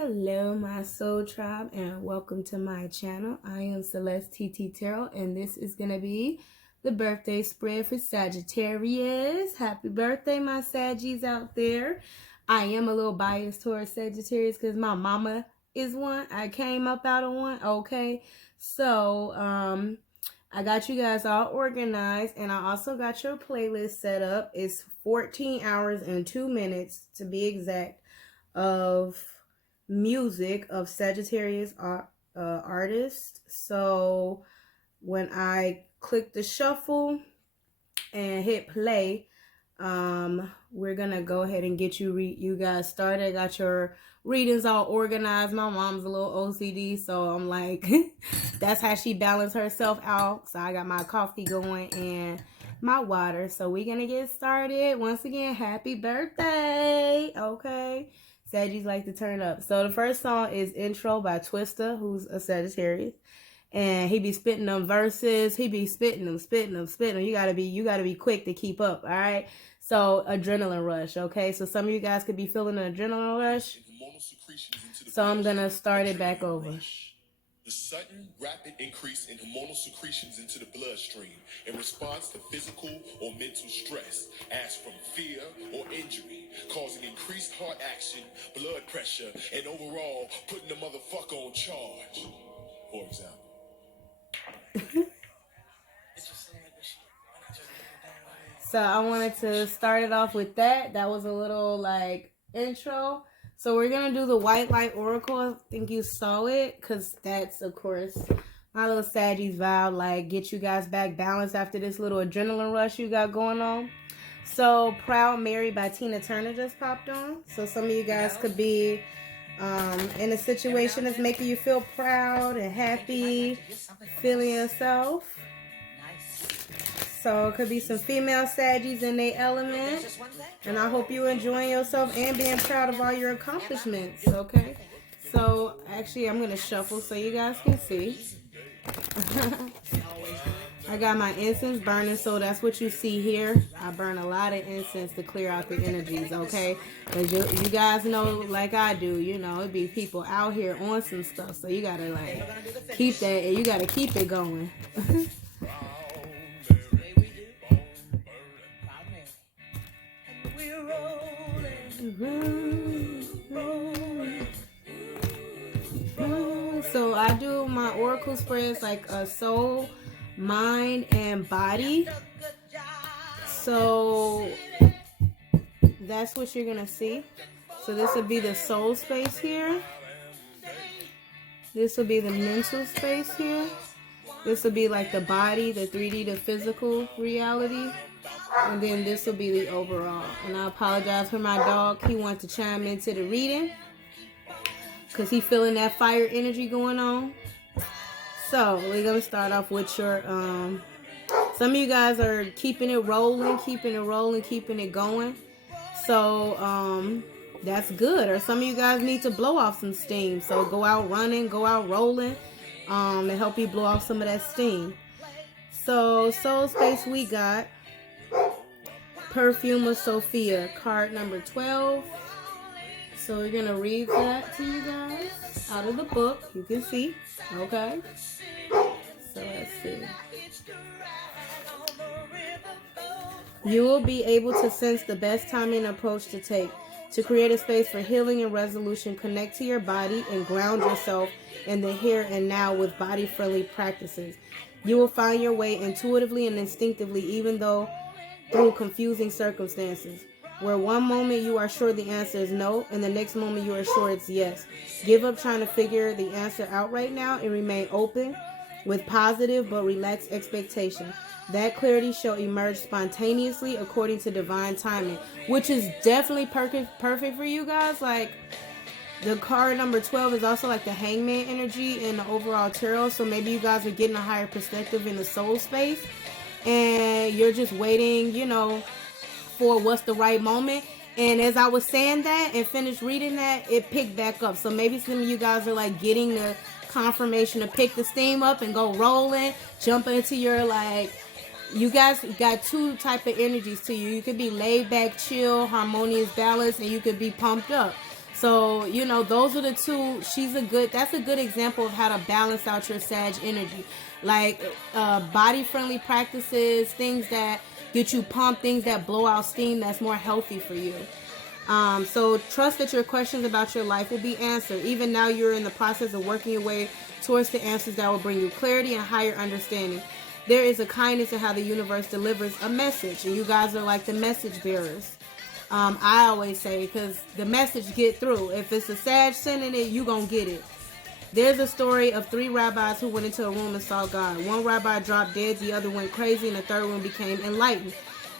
Hello, my soul tribe, and welcome to my channel. I am Celeste TT Tarot, and this is going to be the birthday spread for Sagittarius. Happy birthday, my Saggies out there. I am a little biased towards Sagittarius because my mama is one. I came up out of one. Okay, so I got you guys all organized, and I also got your playlist set up. It's 14 hours and 2 minutes to be exact of music of Sagittarius artists. So when I click the shuffle and hit play, we're gonna go ahead and get you guys started. I got your readings all organized. My mom's a little OCD, so I'm like that's how she balanced herself out. So I got my coffee going and my water. So we're gonna get started. Once again, happy birthday. Okay, Saggies like to turn up. So the first song is Intro by Twista, who's a Sagittarius. And he be spitting them verses. He be spitting them. You gotta be quick to keep up, all right? So adrenaline rush, okay? So some of you guys could be feeling an adrenaline rush. So I'm gonna start it back over. The sudden, rapid increase in hormonal secretions into the bloodstream in response to physical or mental stress, as from fear or injury, causing increased heart action, blood pressure, and overall putting the motherfucker on charge, for example. So I wanted to start it off with that. That was a little like intro. So we're going to do the White Light Oracle. I think you saw it because that's, of course, my little Saggies vibe. Like, get you guys back balanced after this little adrenaline rush you got going on. So Proud Mary by Tina Turner just popped on. So some of you guys could be in a situation that's making you feel proud and happy, feeling yourself. So it could be some female Saggies in their element. And I hope you're enjoying yourself and being proud of all your accomplishments, okay? So actually I'm going to shuffle so you guys can see. I got my incense burning, so that's what you see here. I burn a lot of incense to clear out the energies, okay? Because you guys know, like I do, you know, it be people out here on some stuff. So you got to, like, keep that, and you got to keep it going. So I do my oracle spreads like a soul, mind, and body. So that's what you're gonna see. So this will be the soul space here. This will be the mental space here. This will be like the body, the 3D, the physical reality. And then this will be the overall. And I apologize for my dog. He wants to chime into the reading because he's feeling that fire energy going on. So we're going to start off with your, some of you guys are keeping it rolling, keeping it going. So that's good. Or some of you guys need to blow off some steam. So go out running, go out rolling to help you blow off some of that steam. So soul space we got Perfume of Sophia, card number 12. So we're going to read that to you guys out of the book. You can see. Okay. So let's see. You will be able to sense the best timing approach to take. To create a space for healing and resolution, connect to your body and ground yourself in the here and now with body-friendly practices. You will find your way intuitively and instinctively, even though through confusing circumstances, where one moment you are sure the answer is no, and the next moment you are sure it's yes. Give up trying to figure the answer out right now and remain open with positive but relaxed expectation. That clarity shall emerge spontaneously according to divine timing, which is definitely perfect for you guys. Like, the card number 12 is also like the hangman energy in the overall tarot, so maybe you guys are getting a higher perspective in the soul space. And you're just waiting, you know, for what's the right moment. And as I was saying that and finished reading that, it picked back up. So maybe some of you guys are like getting the confirmation to pick the steam up and go rolling, jump into your, like, you guys got two type of energies to you. You could be laid back, chill, harmonious, balanced, and you could be pumped up. So, you know, those are the two. That's a good example of how to balance out your Sag energy. Like body friendly practices, things that get you pumped, things that blow out steam, that's more healthy for you. So trust that your questions about your life will be answered. Even now, you're in the process of working your way towards the answers that will bring you clarity and higher understanding. There is a kindness in how the universe delivers a message, and you guys are like the message bearers. I always say, because the message get through. If it's a Sag sending it, you gonna get it. There's a story of 3 rabbis who went into a room and saw God. One rabbi dropped dead, the other went crazy, and the third one became enlightened.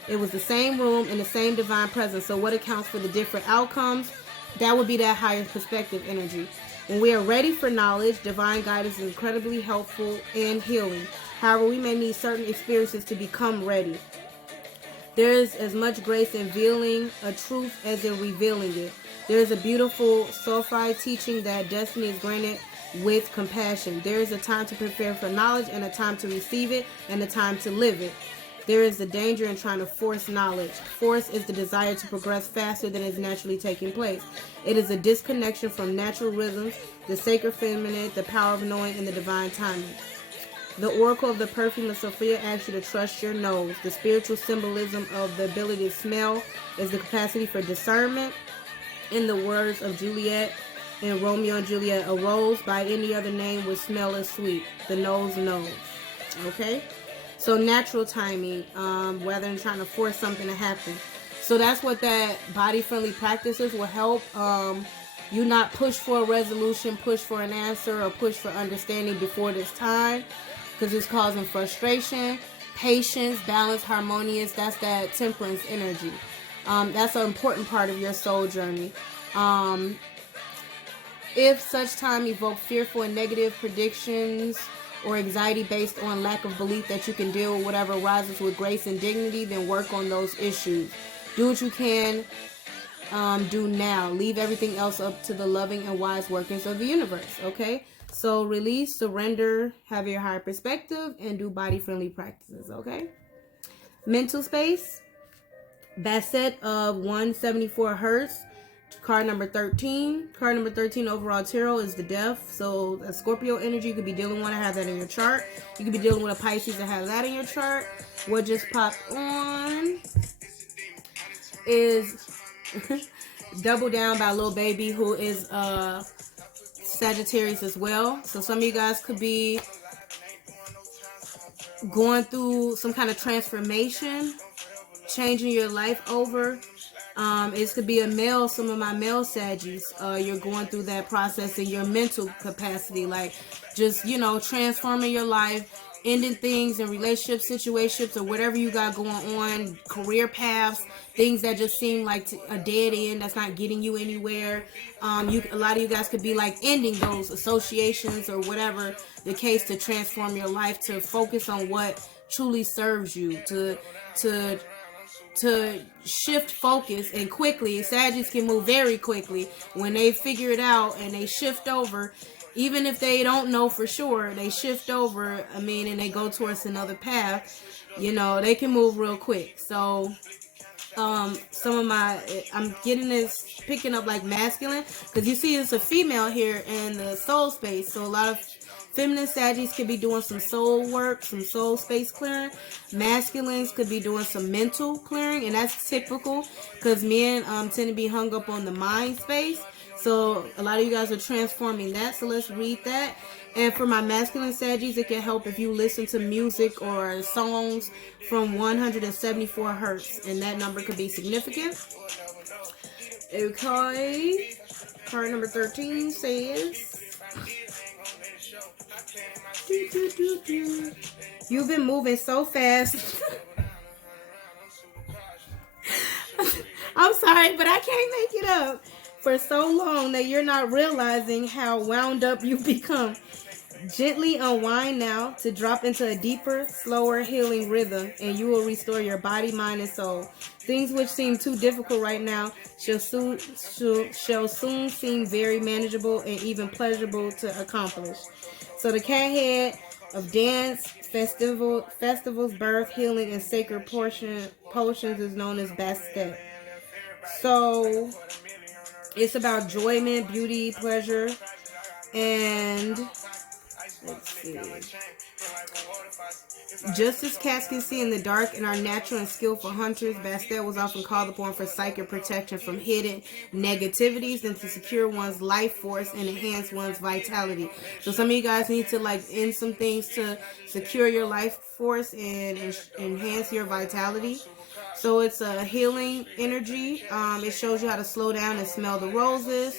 It was the same room and the same divine presence. So what accounts for the different outcomes? That would be that higher perspective energy. When we are ready for knowledge, divine guidance is incredibly helpful and healing. However, we may need certain experiences to become ready. There is as much grace in revealing a truth as in revealing it. There is a beautiful Sophie teaching that destiny is granted with compassion. There is a time to prepare for knowledge and a time to receive it and a time to live it. There is a danger in trying to force knowledge. Force is the desire to progress faster than is naturally taking place. It is a disconnection from natural rhythms, the sacred feminine, the power of knowing, and the divine timing. The oracle of the perfume of Sophia asks you to trust your nose. The spiritual symbolism of the ability to smell is the capacity for discernment. In the words of Juliet in Romeo and Juliet, a rose by any other name would smell as sweet. The nose knows. Okay? So natural timing, rather than trying to force something to happen. So that's what that body-friendly practices will help you not push for a resolution, push for an answer, or push for understanding before this time, because it's causing frustration, patience, balance, harmonious. That's that temperance energy. That's an important part of your soul journey. If such time evoke fearful and negative predictions or anxiety based on lack of belief that you can deal with whatever arises with grace and dignity, then work on those issues. Do what you can do now. Leave everything else up to the loving and wise workings of the universe, okay? So release, surrender, have your higher perspective, and do body-friendly practices, okay? Mental space, Basset of 174 Hertz. Card number 13. Card number 13 overall tarot is the Death. So a Scorpio energy, you could be dealing with one that have that in your chart. You could be dealing with a Pisces that has that in your chart. What just popped on is Double Down by Lil Baby, who is Sagittarius as well. So some of you guys could be going through some kind of transformation, changing your life over. It could be a male, some of my male Saggies. You're going through that process in your mental capacity, like just, you know, transforming your life, ending things in relationship situationships or whatever you got going on, career paths, things that just seem like a dead end that's not getting you anywhere. A lot of you guys could be like ending those associations or whatever the case, to transform your life, to focus on what truly serves you, to shift focus, and quickly. Sagittarius can move very quickly when they figure it out and they shift over. Even if they don't know for sure, they shift over, and they go towards another path, you know, they can move real quick. So some of my, I'm getting this, picking up like masculine, because you see it's a female here in the soul space. So a lot of feminine Saggies could be doing some soul work, some soul space clearing. Masculines could be doing some mental clearing, and that's typical because men tend to be hung up on the mind space. So a lot of you guys are transforming that. So let's read that. And for my masculine Saggies, it can help if you listen to music or songs from 174 hertz, and that number could be significant. Okay. Card number 13 says, you've been moving so fast. I'm sorry, but I can't make it up. For so long that you're not realizing how wound up you've become. Gently unwind now to drop into a deeper, slower healing rhythm, and you will restore your body, mind, and soul. Things which seem too difficult right now shall soon seem very manageable and even pleasurable to accomplish. So the cat head of dance, festivals, birth, healing, and sacred potions is known as Bastet. So It's about enjoyment, beauty, pleasure, and let's see. Just as cats can see in the dark and are natural and skillful hunters, Bastet was often called upon for psychic protection from hidden negativities and to secure one's life force and enhance one's vitality. So some of you guys need to like end some things to secure your life force and enhance your vitality. So it's a healing energy. It shows you how to slow down and smell the roses.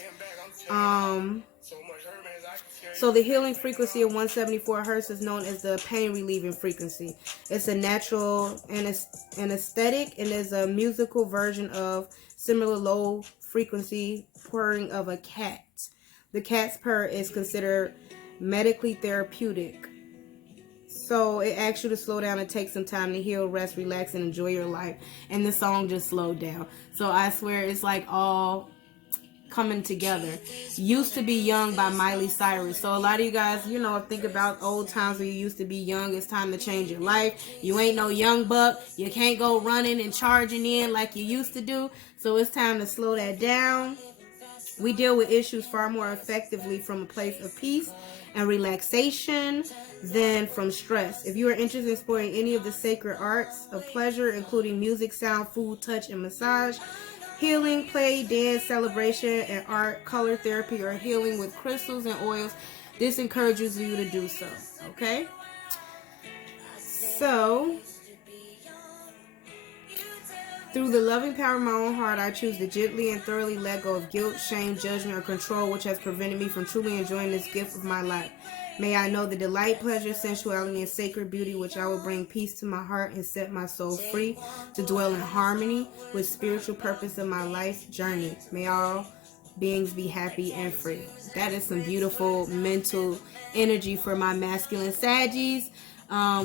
So the healing frequency of 174 hertz is known as the pain relieving frequency. It's a natural anesthetic and is a musical version of similar low frequency purring of a cat. The cat's purr is considered medically therapeutic. So it asks you to slow down and take some time to heal, rest, relax, and enjoy your life. And the song just slowed down. So I swear it's like all coming together. Used to Be Young by Miley Cyrus. So a lot of you guys, you know, think about old times where you used to be young. It's time to change your life. You ain't no young buck. You can't go running and charging in like you used to do. So it's time to slow that down. We deal with issues far more effectively from a place of peace and relaxation than from stress. If you are interested in exploring any of the sacred arts of pleasure, including music, sound, food, touch, and massage, healing, play, dance, celebration, and art, color therapy, or healing with crystals and oils, this encourages you to do so. Okay? So, through the loving power of my own heart, I choose to gently and thoroughly let go of guilt, shame, judgment, or control which has prevented me from truly enjoying this gift of my life. May I know the delight, pleasure, sensuality, and sacred beauty which I will bring peace to my heart and set my soul free to dwell in harmony with spiritual purpose of my life journey. May all beings be happy and free. That is some beautiful mental energy for my masculine Saggies.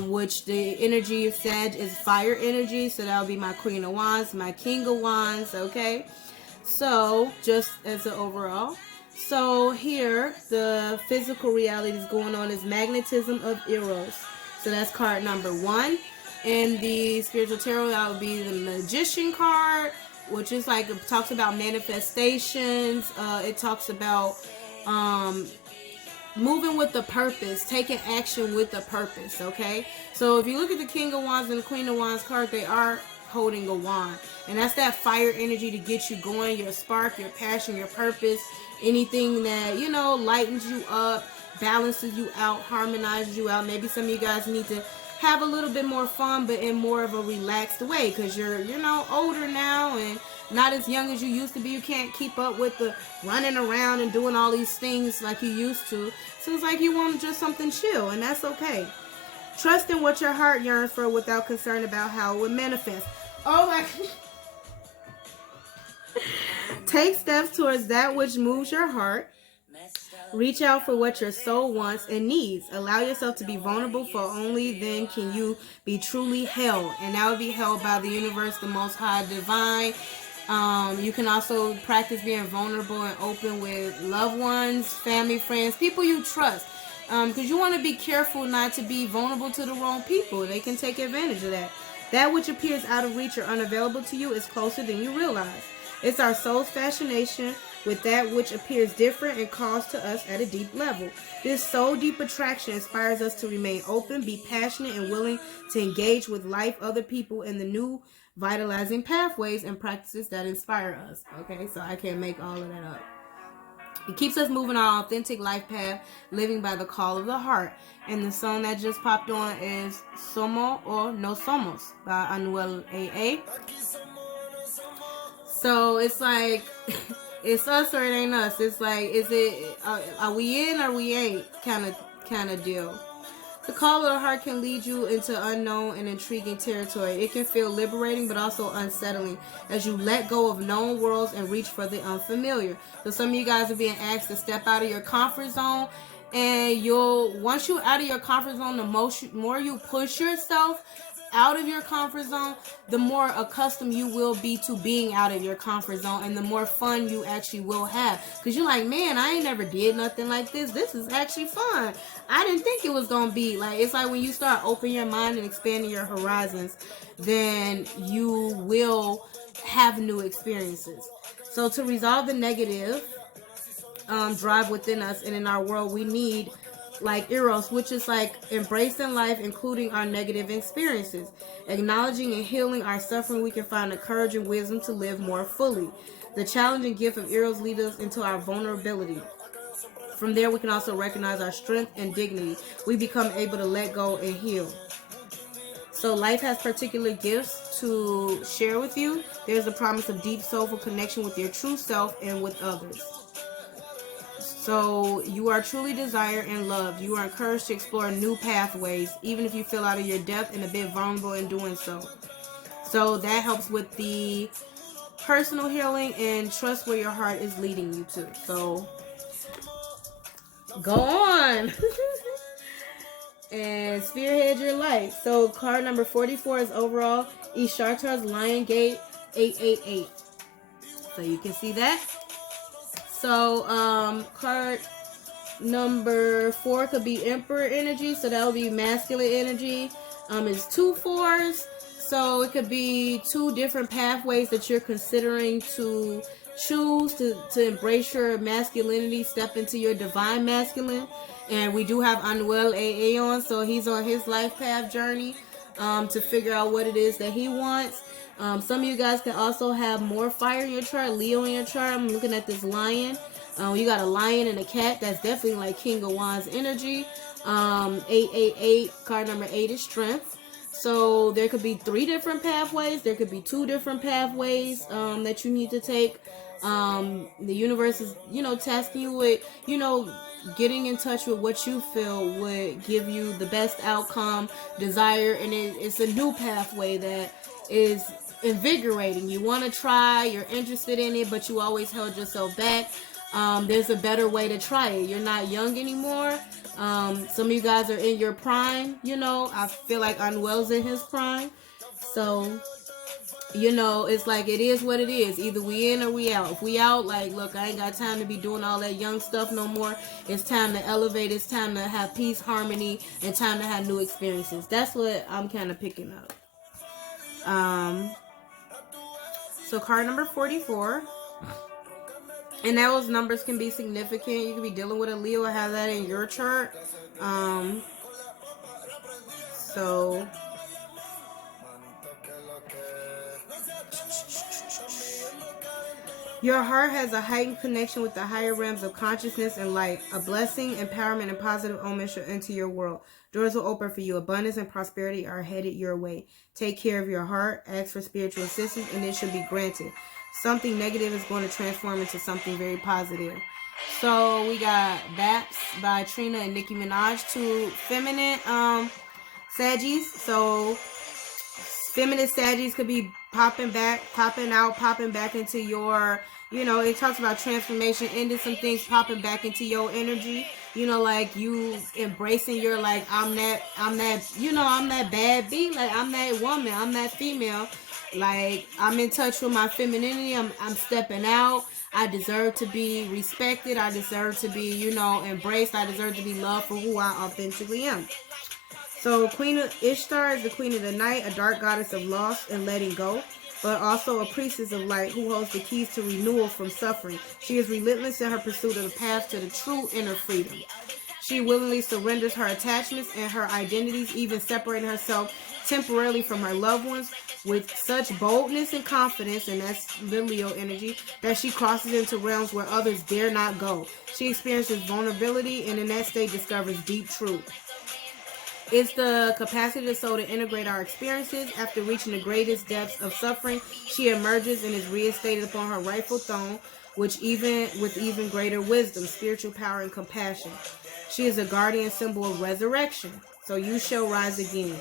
Which the energy of Sag is fire energy, so that'll be my Queen of Wands, my King of Wands, okay? So, just as an overall. So, here, the physical reality is going on is Magnetism of Eros. So, that's card number 1. In the Spiritual Tarot, that would be the Magician card, which is like, it talks about manifestations. It talks about, moving with the purpose, taking action with the purpose, okay? So if you look at the King of Wands and the Queen of Wands card, they are holding a wand. And that's that fire energy to get you going, your spark, your passion, your purpose, anything that, you know, lightens you up, balances you out, harmonizes you out. Maybe some of you guys need to have a little bit more fun, but in more of a relaxed way, because you're, you know, older now and not as young as you used to be. You can't keep up with the running around and doing all these things like you used to. So it's like you want just something chill, and that's okay. Trust in what your heart yearns for without concern about how it would manifest. Oh my Take steps towards that which moves your heart. Reach out for what your soul wants and needs. Allow yourself to be vulnerable, for only then can you be truly held. And that would be held by the universe, the Most High, Divine. You can also practice being vulnerable and open with loved ones, family, friends, people you trust. Because you want to be careful not to be vulnerable to the wrong people. They can take advantage of that. That which appears out of reach or unavailable to you is closer than you realize. It's our soul's fascination with that which appears different and calls to us at a deep level. This soul deep attraction inspires us to remain open, be passionate, and willing to engage with life, other people, and the new vitalizing pathways and practices that inspire us. Okay, so I can't make all of that up. It keeps us moving our authentic life path, living by the call of the heart. And the song that just popped on is Somo or No Somos by Anuel AA. So it's like, it's us or it ain't us. It's like, is it, are we in or we ain't kind of deal. The call of the heart can lead you into unknown and intriguing territory. It can feel liberating but also unsettling as you let go of known worlds and reach for the unfamiliar. So some of you guys are being asked to step out of your comfort zone, and once you're out of your comfort zone, the more you push yourself out of your comfort zone, the more accustomed you will be to being out of your comfort zone, and the more fun you actually will have. Because you're like, man, I ain't never did nothing like this. This is actually fun. I didn't think it was going to be. Like, it's like when you start opening your mind and expanding your horizons, then you will have new experiences. So to resolve the negative drive within us and in our world, we need like Eros, which is like embracing life, including our negative experiences. Acknowledging and healing our suffering, we can find the courage and wisdom to live more fully. The challenging gift of Eros leads us into our vulnerability. From there, we can also recognize our strength and dignity. We become able to let go and heal. So life has particular gifts to share with you. There's the promise of deep soulful connection with your true self and with others. So you are truly desired and loved. You are encouraged to explore new pathways, even if you feel out of your depth and a bit vulnerable in doing so. So that helps with the personal healing, and trust where your heart is leading you to. So go on. And spearhead your life. So card number 44 is overall Ishartar's Lion Gate 888. So you can see that. So card number 4 could be Emperor energy. So that would be masculine energy. It's 2 4s. So it could be 2 different pathways that you're considering to choose to embrace your masculinity, step into your divine masculine. And we do have Anuel AA on, so he's on his life path journey to figure out what it is that he wants. Some of you guys can also have more fire in your chart, Leo in your chart. I'm looking at this lion. You got a lion and a cat. That's definitely like King of Wands energy. 888, card number 8 is strength. So there could be 3 different pathways. There could be 2 different pathways that you need to take. The universe is, tasking you with, getting in touch with what you feel would give you the best outcome, desire, and it's a new pathway that is invigorating. You want to try, you're interested in it, but you always held yourself back. There's a better way to try it. You're not young anymore. Some of you guys are in your prime. I feel like Unwell's in his prime. So it's like it is what it is. Either we in or we out. If we out, like, look, I ain't got time to be doing all that young stuff no more. It's time to elevate. It's time to have peace, harmony, and time to have new experiences. That's what I'm kind of picking up. So card number 44. And those numbers can be significant. You could be dealing with a Leo or have that in your chart. So your heart has a heightened connection with the higher realms of consciousness and light. A blessing, empowerment, and positive omens shall enter your world. Doors will open for you. Abundance and prosperity are headed your way. Take care of your heart. Ask for spiritual assistance, and it should be granted. Something negative is going to transform into something very positive. So we got Baps by Trina and Nicki Minaj, 2 feminine Saggies. So feminine Saggies could be popping back, popping out, popping back into your, it talks about transformation, ending some things, popping back into your energy. Like you embracing your, like, I'm that bad bee, like I'm that woman, I'm that female. Like, I'm in touch with my femininity. I'm stepping out. I deserve to be respected. I deserve to be, embraced. I deserve to be loved for who I authentically am. So Queen of Ishtar is the queen of the night, a dark goddess of loss and letting go, but also a priestess of light who holds the keys to renewal from suffering. She is relentless in her pursuit of the path to the true inner freedom. She willingly surrenders her attachments and her identities, even separating herself temporarily from her loved ones, with such boldness and confidence, and that's the Leo energy, that she crosses into realms where others dare not go. She experiences vulnerability, and in that state discovers deep truth. It's the capacity of the soul to integrate our experiences. After reaching the greatest depths of suffering, she emerges and is reinstated upon her rightful throne, with even greater wisdom, spiritual power, and compassion. She is a guardian symbol of resurrection. So you shall rise again.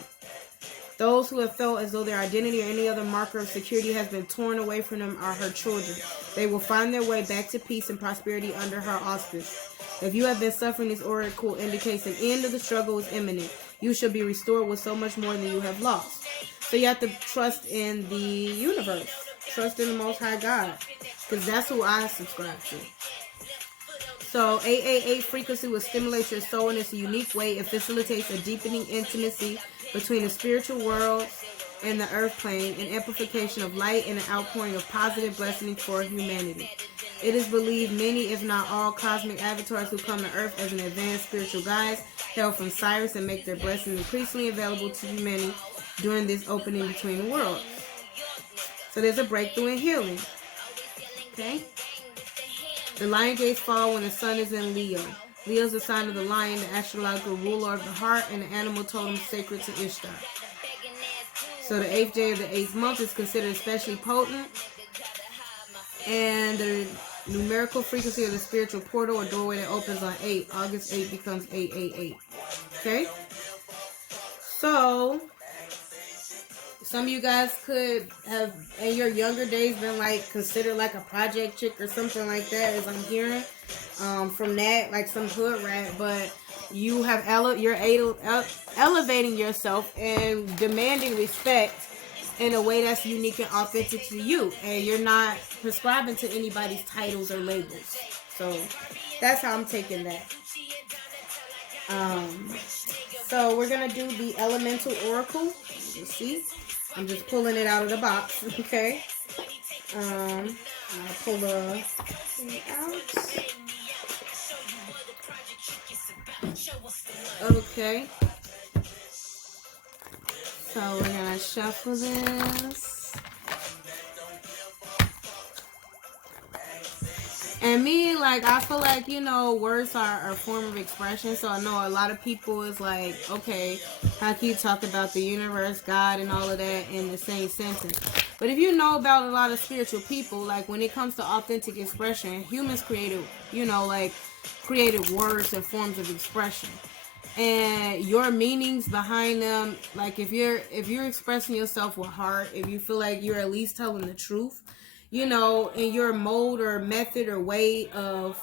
Those who have felt as though their identity or any other marker of security has been torn away from them are her children. They will find their way back to peace and prosperity under her auspice. If you have been suffering, this oracle indicates an end of the struggle is imminent. You shall be restored with so much more than you have lost. So you have to trust in the universe. Trust in the Most High God. Because that's who I subscribe to. So 888 frequency will stimulate your soul in its unique way. It facilitates a deepening intimacy between the spiritual world in the earth plane, an amplification of light and an outpouring of positive blessings for humanity. It is believed many, if not all, cosmic avatars who come to earth as an advanced spiritual guides hail from Sirius and make their blessings increasingly available to humanity during this opening between the worlds. So there's a breakthrough in healing. Okay? The lion gates fall when the sun is in Leo. Leo is the sign of the lion, the astrological ruler of the heart, and the animal totem sacred to Ishtar. So the 8th day of the 8th month is considered especially potent. And the numerical frequency of the spiritual portal or doorway that opens on 8. August 8 becomes 888. Okay? So, some of you guys could have, in your younger days, been like considered like a project chick or something like that, as I'm hearing from that, like some hood rat. But you have you're elevating yourself and demanding respect in a way that's unique and authentic to you, and you're not prescribing to anybody's titles or labels. So that's how I'm taking that. So we're gonna do the elemental oracle. You see, I'm just pulling it out of the box. Okay. I'll pull the thing out. Okay. So we're gonna shuffle this. And me, like, I feel like, you know, words are a form of expression. So I know a lot of people is like, okay, how can you talk about the universe, God, and all of that in the same sentence? But if you know about a lot of spiritual people, like when it comes to authentic expression, humans created, you know, like created words and forms of expression. And your meanings behind them, like if you're expressing yourself with heart, if you feel like you're at least telling the truth, you know, in your mode or method or way of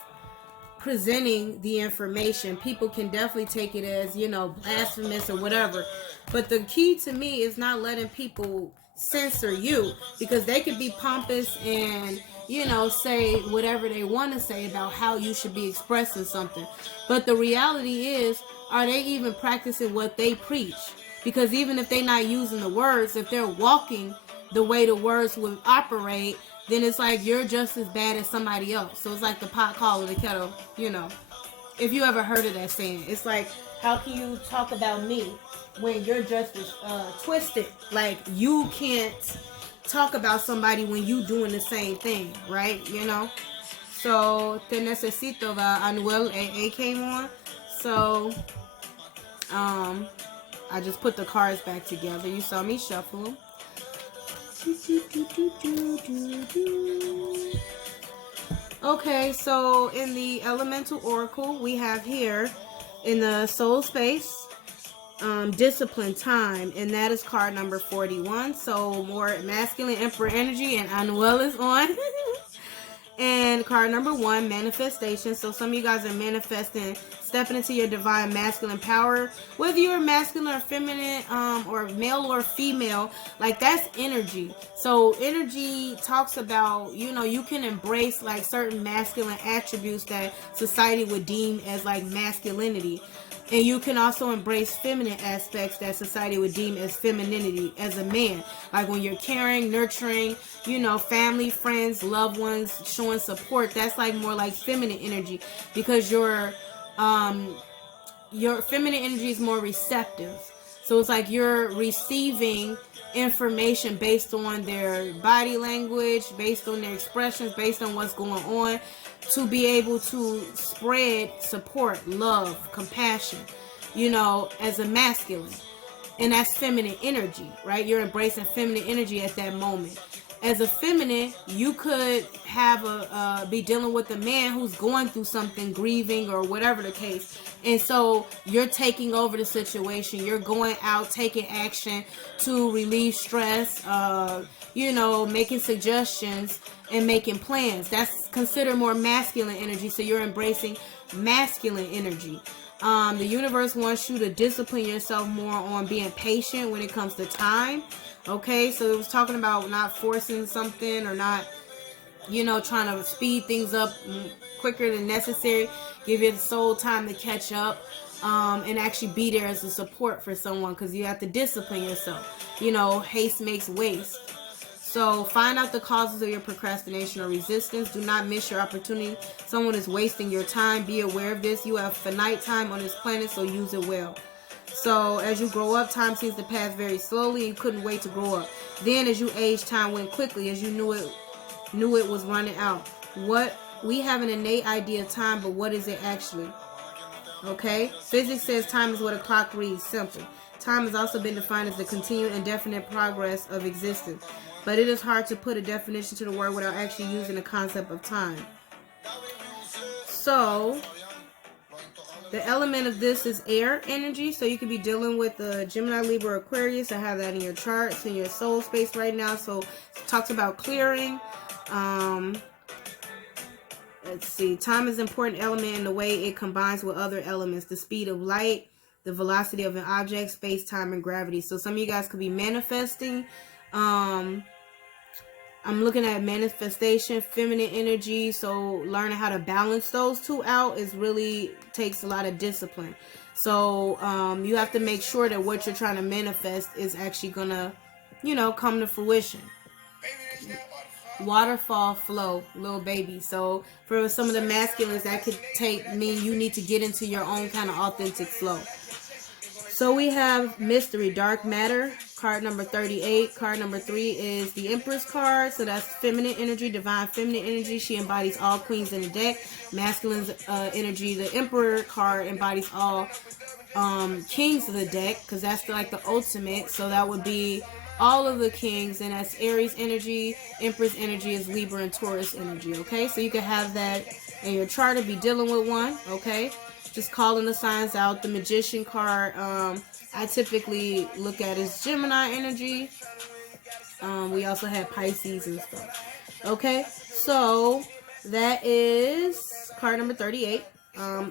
presenting the information, people can definitely take it as, you know, blasphemous or whatever. But the key to me is not letting people censor you, because they could be pompous and, you know, say whatever they want to say about how you should be expressing something. But the reality is, are they even practicing what they preach? Because even if they're not using the words, if they're walking the way the words would operate, then it's like you're just as bad as somebody else. So it's like the pot calling the kettle, you know. If you ever heard of that saying, it's like, how can you talk about me when you're just as twisted? Like, you can't talk about somebody when you doing the same thing, right? You know? So, te necesito, Anuel A came on. So, I just put the cards back together. You saw me shuffle them. Okay, so in the elemental oracle, we have here in the soul space, discipline, time, and that is card number 41. So more masculine emperor energy, and Anuel is on. And card number 1, manifestation. So some of you guys are manifesting, stepping into your divine masculine power, whether you're masculine or feminine, or male or female, like that's energy. So energy talks about, you know, you can embrace like certain masculine attributes that society would deem as like masculinity. And you can also embrace feminine aspects that society would deem as femininity as a man. Like when you're caring, nurturing, you know, family, friends, loved ones, showing support. That's like more like feminine energy, because your feminine energy is more receptive. So it's like you're receiving information based on their body language, based on their expressions, based on what's going on, to be able to spread support, love, compassion, you know, as a masculine. And that's feminine energy, right? You're embracing feminine energy at that moment. As a feminine, you could have be dealing with a man who's going through something, grieving or whatever the case. And so you're taking over the situation. You're going out, taking action to relieve stress, you know, making suggestions and making plans. That's considered more masculine energy. So you're embracing masculine energy. The universe wants you to discipline yourself more on being patient when it comes to time. Okay, so it was talking about not forcing something or not, you know, trying to speed things up quicker than necessary. Give your soul time to catch up. and actually be there as a support for someone, because you have to discipline yourself. You know, haste makes waste. So find out the causes of your procrastination or resistance. Do not miss your opportunity. Someone is wasting your time. Be aware of this. You have finite time on this planet, so use it well. So as you grow up, time seems to pass very slowly, and you couldn't wait to grow up. Then as you age, time went quickly as you knew it was running out. What we have an innate idea of time, but what is it actually? Okay? Physics says time is what a clock reads. Simple. Time has also been defined as the continued indefinite progress of existence. But it is hard to put a definition to the word without actually using the concept of time. So, the element of this is air energy. So you could be dealing with a Gemini, Libra, Aquarius. I have that in your charts, in your soul space right now. So, it talks about clearing. Let's see. Time is an important element in the way it combines with other elements. The speed of light, the velocity of an object, space, time, and gravity. So some of you guys could be manifesting. I'm looking at manifestation, feminine energy. So learning how to balance those two out is really takes a lot of discipline. So you have to make sure that what you're trying to manifest is actually gonna, come to fruition. Waterfall flow, little baby. So for some of the masculines, that could mean you need to get into your own kind of authentic flow. So we have mystery, dark matter, card number 38. Card number 3 is the Empress card. So that's feminine energy, divine feminine energy. She embodies all queens in the deck. Masculine energy, the Emperor card embodies all kings of the deck, because that's like the ultimate. So that would be all of the kings, and that's Aries energy. Empress energy is Libra and Taurus energy. Okay, so you can have that in your chart to be dealing with one. Okay, just calling the signs out. The Magician card, I typically look at as Gemini energy. We also have Pisces and stuff. Okay, so that is card number 38.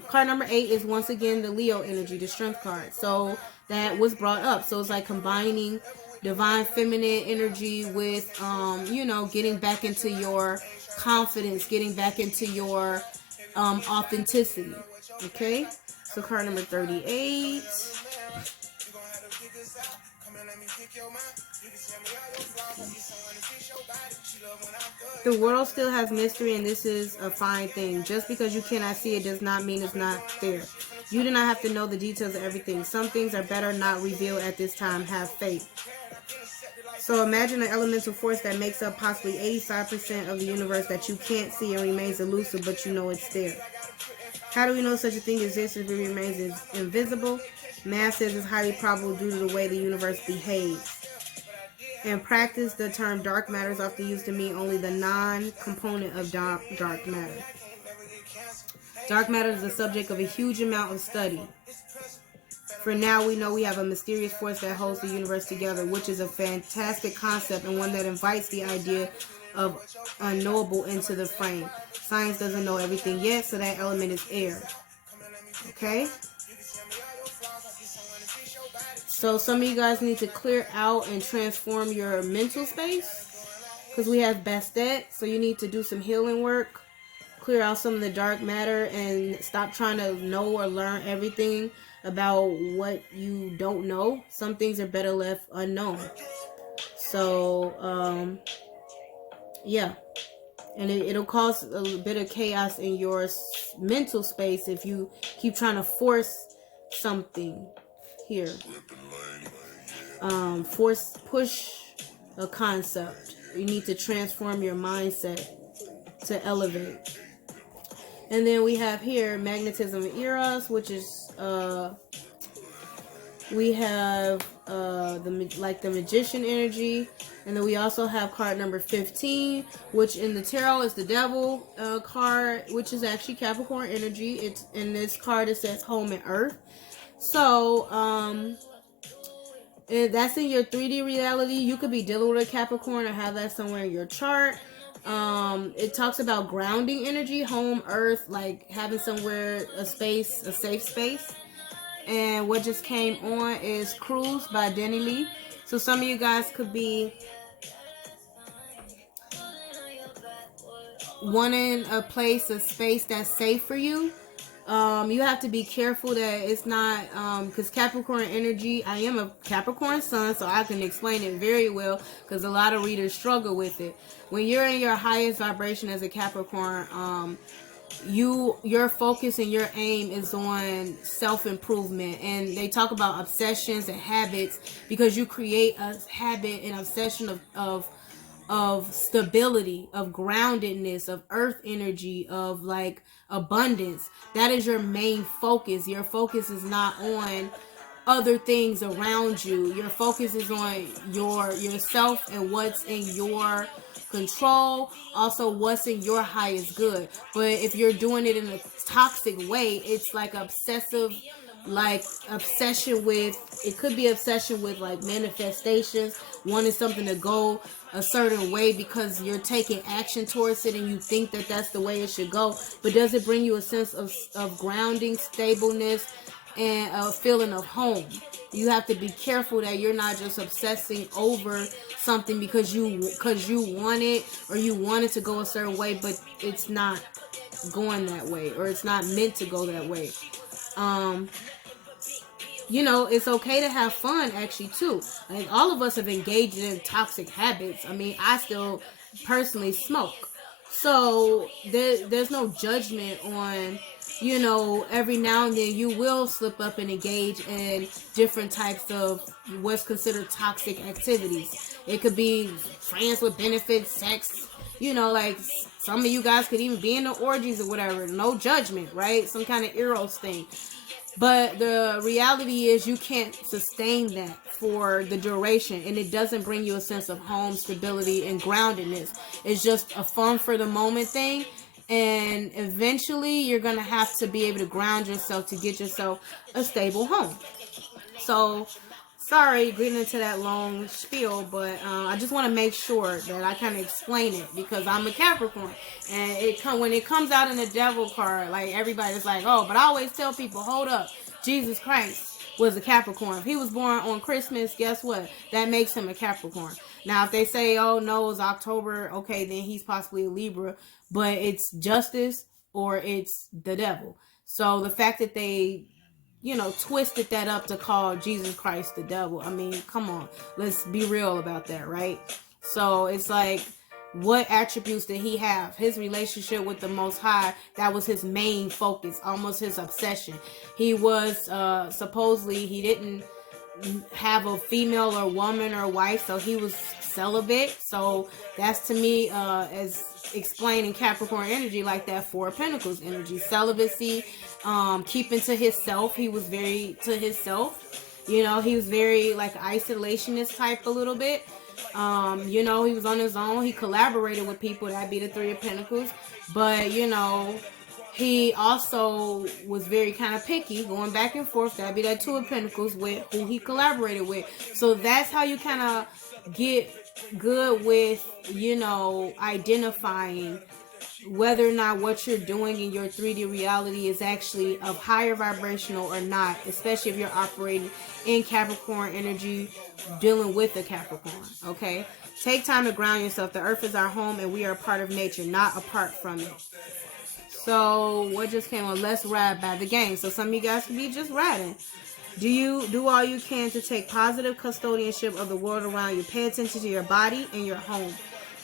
Card number 8 is once again the Leo energy, the Strength card. So that was brought up. So it's like combining divine feminine energy with, getting back into your confidence, getting back into your authenticity. Okay, so card number 38. The world still has mystery, and this is a fine thing. Just because you cannot see it does not mean it's not there. You do not have to know the details of everything. Some things are better not revealed at this time. Have faith. So imagine an elemental force that makes up possibly 85% of the universe that you can't see and remains elusive, but you know it's there. How do we know such a thing exists if it remains invisible? Math says it's highly probable due to the way the universe behaves. In practice, the term dark matter is often used to mean only the non-component of dark matter. Dark matter is the subject of a huge amount of study. For now, we know we have a mysterious force that holds the universe together, which is a fantastic concept and one that invites the idea of unknowable into the frame. Science doesn't know everything yet, so that element is air. Okay? So some of you guys need to clear out and transform your mental space, because we have Bastet, so you need to do some healing work. Clear out some of the dark matter and stop trying to know or learn everything about what you don't know. Some things are better left unknown. So, yeah. And it'll cause a bit of chaos in your mental space if you keep trying to force something here. Push a concept. You need to transform your mindset to elevate. And then we have here magnetism and eros, which is we have the magician energy, and then we also have card number 15, which in the tarot is the devil card, which is actually Capricorn energy. It's in this card, it says home and earth. So that's in your 3D reality. You could be dealing with a Capricorn or have that somewhere in your chart. It talks about grounding energy, home, earth, like having somewhere, a space, a safe space. And what just came on is Cruise by Denny Lee. So some of you guys could be wanting a place, a space that's safe for you. You have to be careful that it's not, because Capricorn energy, I am a Capricorn sun, so I can explain it very well because a lot of readers struggle with it. When you're in your highest vibration as a Capricorn, your focus and your aim is on self-improvement, and they talk about obsessions and habits because you create a habit and obsession of stability, of groundedness, of earth energy, of like abundance. That is your main focus. Your focus is not on other things around you. Your focus is on yourself and what's in your control, also what's in your highest good. But if you're doing it in a toxic way, it's like obsessive, like obsession with, it could be obsession with like manifestations, wanting something to go a certain way because you're taking action towards it and you think that that's the way it should go. But does it bring you a sense of grounding, stableness, and a feeling of home? You have to be careful that you're not just obsessing over something because you want it, or you want it to go a certain way, but it's not going that way, or it's not meant to go that way. It's okay to have fun actually too. Like, all of us have engaged in toxic habits. I mean, I still personally smoke. So there's no judgment on, every now and then you will slip up and engage in different types of what's considered toxic activities. It could be friends with benefits, sex, like some of you guys could even be in the orgies or whatever. No judgment, right? Some kind of eros thing. But the reality is you can't sustain that for the duration, and it doesn't bring you a sense of home, stability, and groundedness. It's just a fun for the moment thing, and eventually you're going to have to be able to ground yourself to get yourself a stable home. So, sorry, getting into that long spiel, but I just want to make sure that I kind of explain it because I'm a Capricorn, and when it comes out in the Devil card, like everybody's like, oh, but I always tell people, hold up, Jesus Christ was a Capricorn. If he was born on Christmas, guess what? That makes him a Capricorn. Now, if they say, oh no, it's October, okay, then he's possibly a Libra, but it's justice or it's the devil. So the fact that they twisted that up to call Jesus Christ the devil. I mean, come on. Let's be real about that, right? So it's like, what attributes did he have? His relationship with the Most High, that was his main focus, almost his obsession. He was, supposedly, he didn't have a female or woman or wife, so he was celibate. So that's, to me, as explaining Capricorn energy, like that Four of Pentacles energy, celibacy, keeping to himself. He was very to himself. He was very like isolationist type a little bit. He was on his own. He collaborated with people. That'd be the Three of Pentacles. But he also was very kind of picky, going back and forth. That'd be that Two of Pentacles with who he collaborated with. So that's how you kind of get good with, identifying whether or not what you're doing in your 3D reality is actually of higher vibrational or not, especially if you're operating in Capricorn energy, dealing with a Capricorn, okay? Take time to ground yourself. The earth is our home and we are a part of nature, not apart from it. So what just came on? Let's ride by the game. So some of you guys could be just riding. Do all you can to take positive custodianship of the world around you. Pay attention to your body and your home.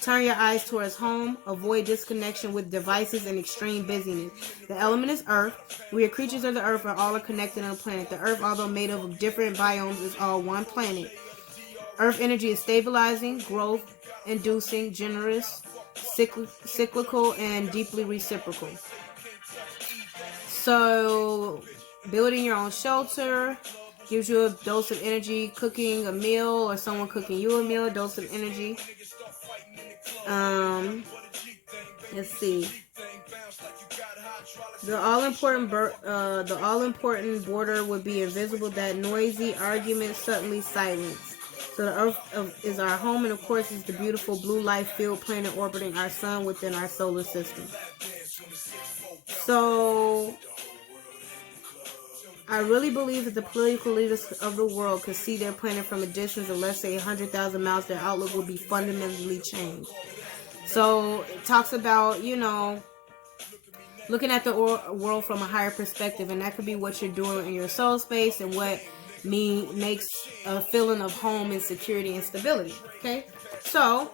Turn your eyes towards home. Avoid disconnection with devices and extreme busyness. The element is earth. We are creatures of the earth and all are connected on the planet. The earth, although made up of different biomes, is all one planet. Earth energy is stabilizing, growth inducing, generous, cyclical, and deeply reciprocal. So building your own shelter gives you a dose of energy. Cooking a meal or someone cooking you a meal, a dose of energy. Let's see. The all-important border would be invisible. That noisy argument suddenly silenced. So the earth is our home, and of course is the beautiful blue light-filled planet orbiting our sun within our solar system. So I really believe that the political leaders of the world could see their planet from a distance of, let's say, 100,000 miles. Their outlook would be fundamentally changed. So it talks about, looking at the world from a higher perspective, and that could be what you're doing in your soul space and what makes a feeling of home and security and stability. Okay, so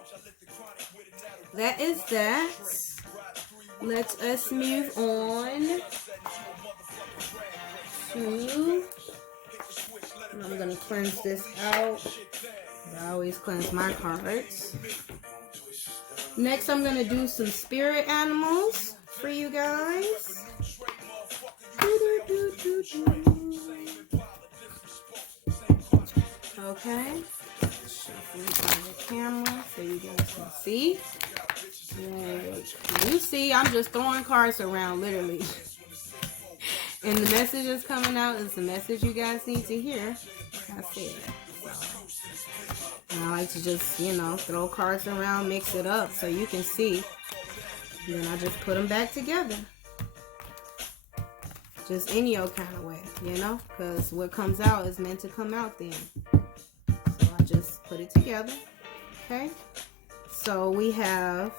that is that. Let us move on to, I'm gonna cleanse this out. I always cleanse my cards. Next, I'm gonna do some spirit animals for you guys. Okay. Shuffling on the camera so you guys can see. You see, I'm just throwing cards around, literally. And the message that's coming out is the message you guys need to hear. Like I said. And I like to just, you know, throw cards around, mix it up so you can see. And then I just put them back together. Just any old kind of way, you know? Because what comes out is meant to come out then. So I just put it together. Okay? So we have...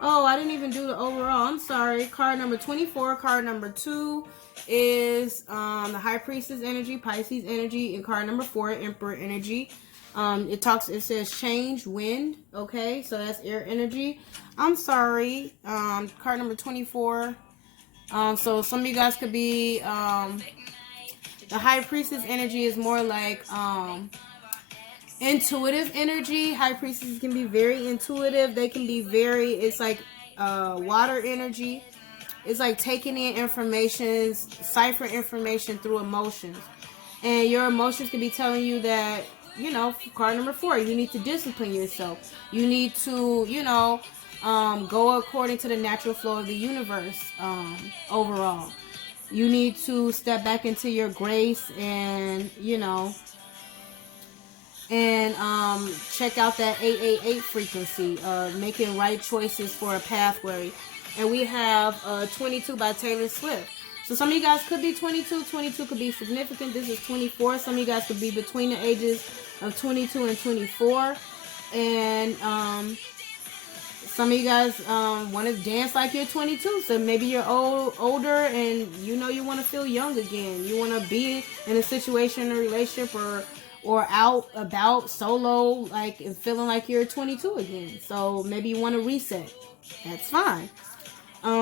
Oh, I didn't even do the overall. I'm sorry. Card number 24. Card number 2 is the High Priestess energy, Pisces energy, and card number 4, Emperor energy. It says change, wind. Okay, so that's air energy. I'm sorry. Card number 24. So some of you guys could be the High Priestess energy is more like intuitive energy. High priestesses can be very intuitive. They can be very, it's like water energy. It's like taking in information, cipher information through emotions. And your emotions can be telling you that, you know, card number 4, you need to discipline yourself. You need to, you know, go according to the natural flow of the universe overall. You need to step back into your grace and, you know, and check out that 888 frequency, making right choices for a pathway. And we have 22 by Taylor Swift. So some of you guys could be 22. 22 could be significant. This is 24. Some of you guys could be between the ages of 22 and 24. And some of you guys want to dance like you're 22. So maybe you're older and you know you want to feel young again. You want to be in a situation, a relationship, or out about solo, like, and feeling like you're 22 again. So maybe you want to reset. That's fine.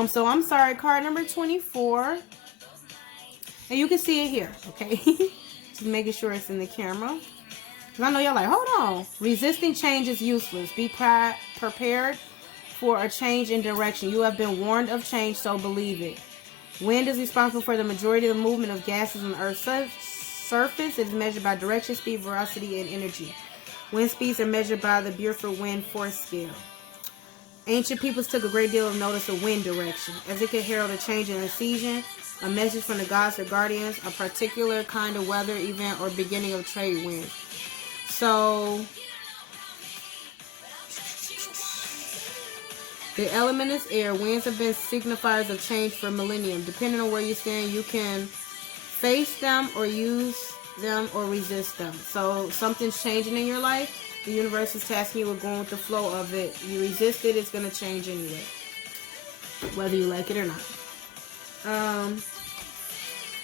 So I'm sorry, card number 24. And you can see it here, okay? Just making sure it's in the camera. Because I know y'all like, hold on. Resisting change is useless. Be prepared for a change in direction. You have been warned of change, so believe it. Wind is responsible for the majority of the movement of gases on Earth's surface. It is measured by direction, speed, velocity, and energy. Wind speeds are measured by the Beaufort Wind Force Scale. Ancient peoples took a great deal of notice of wind direction, as it could herald a change in a season, a message from the gods or guardians, a particular kind of weather event, or beginning of trade winds. So, the element is air. Winds have been signifiers of change for millennium. Depending on where you stand, you can face them or use them or resist them. So something's changing in your life. The universe is tasking you with going with the flow of it. You resist it, it's going to change anyway, whether you like it or not.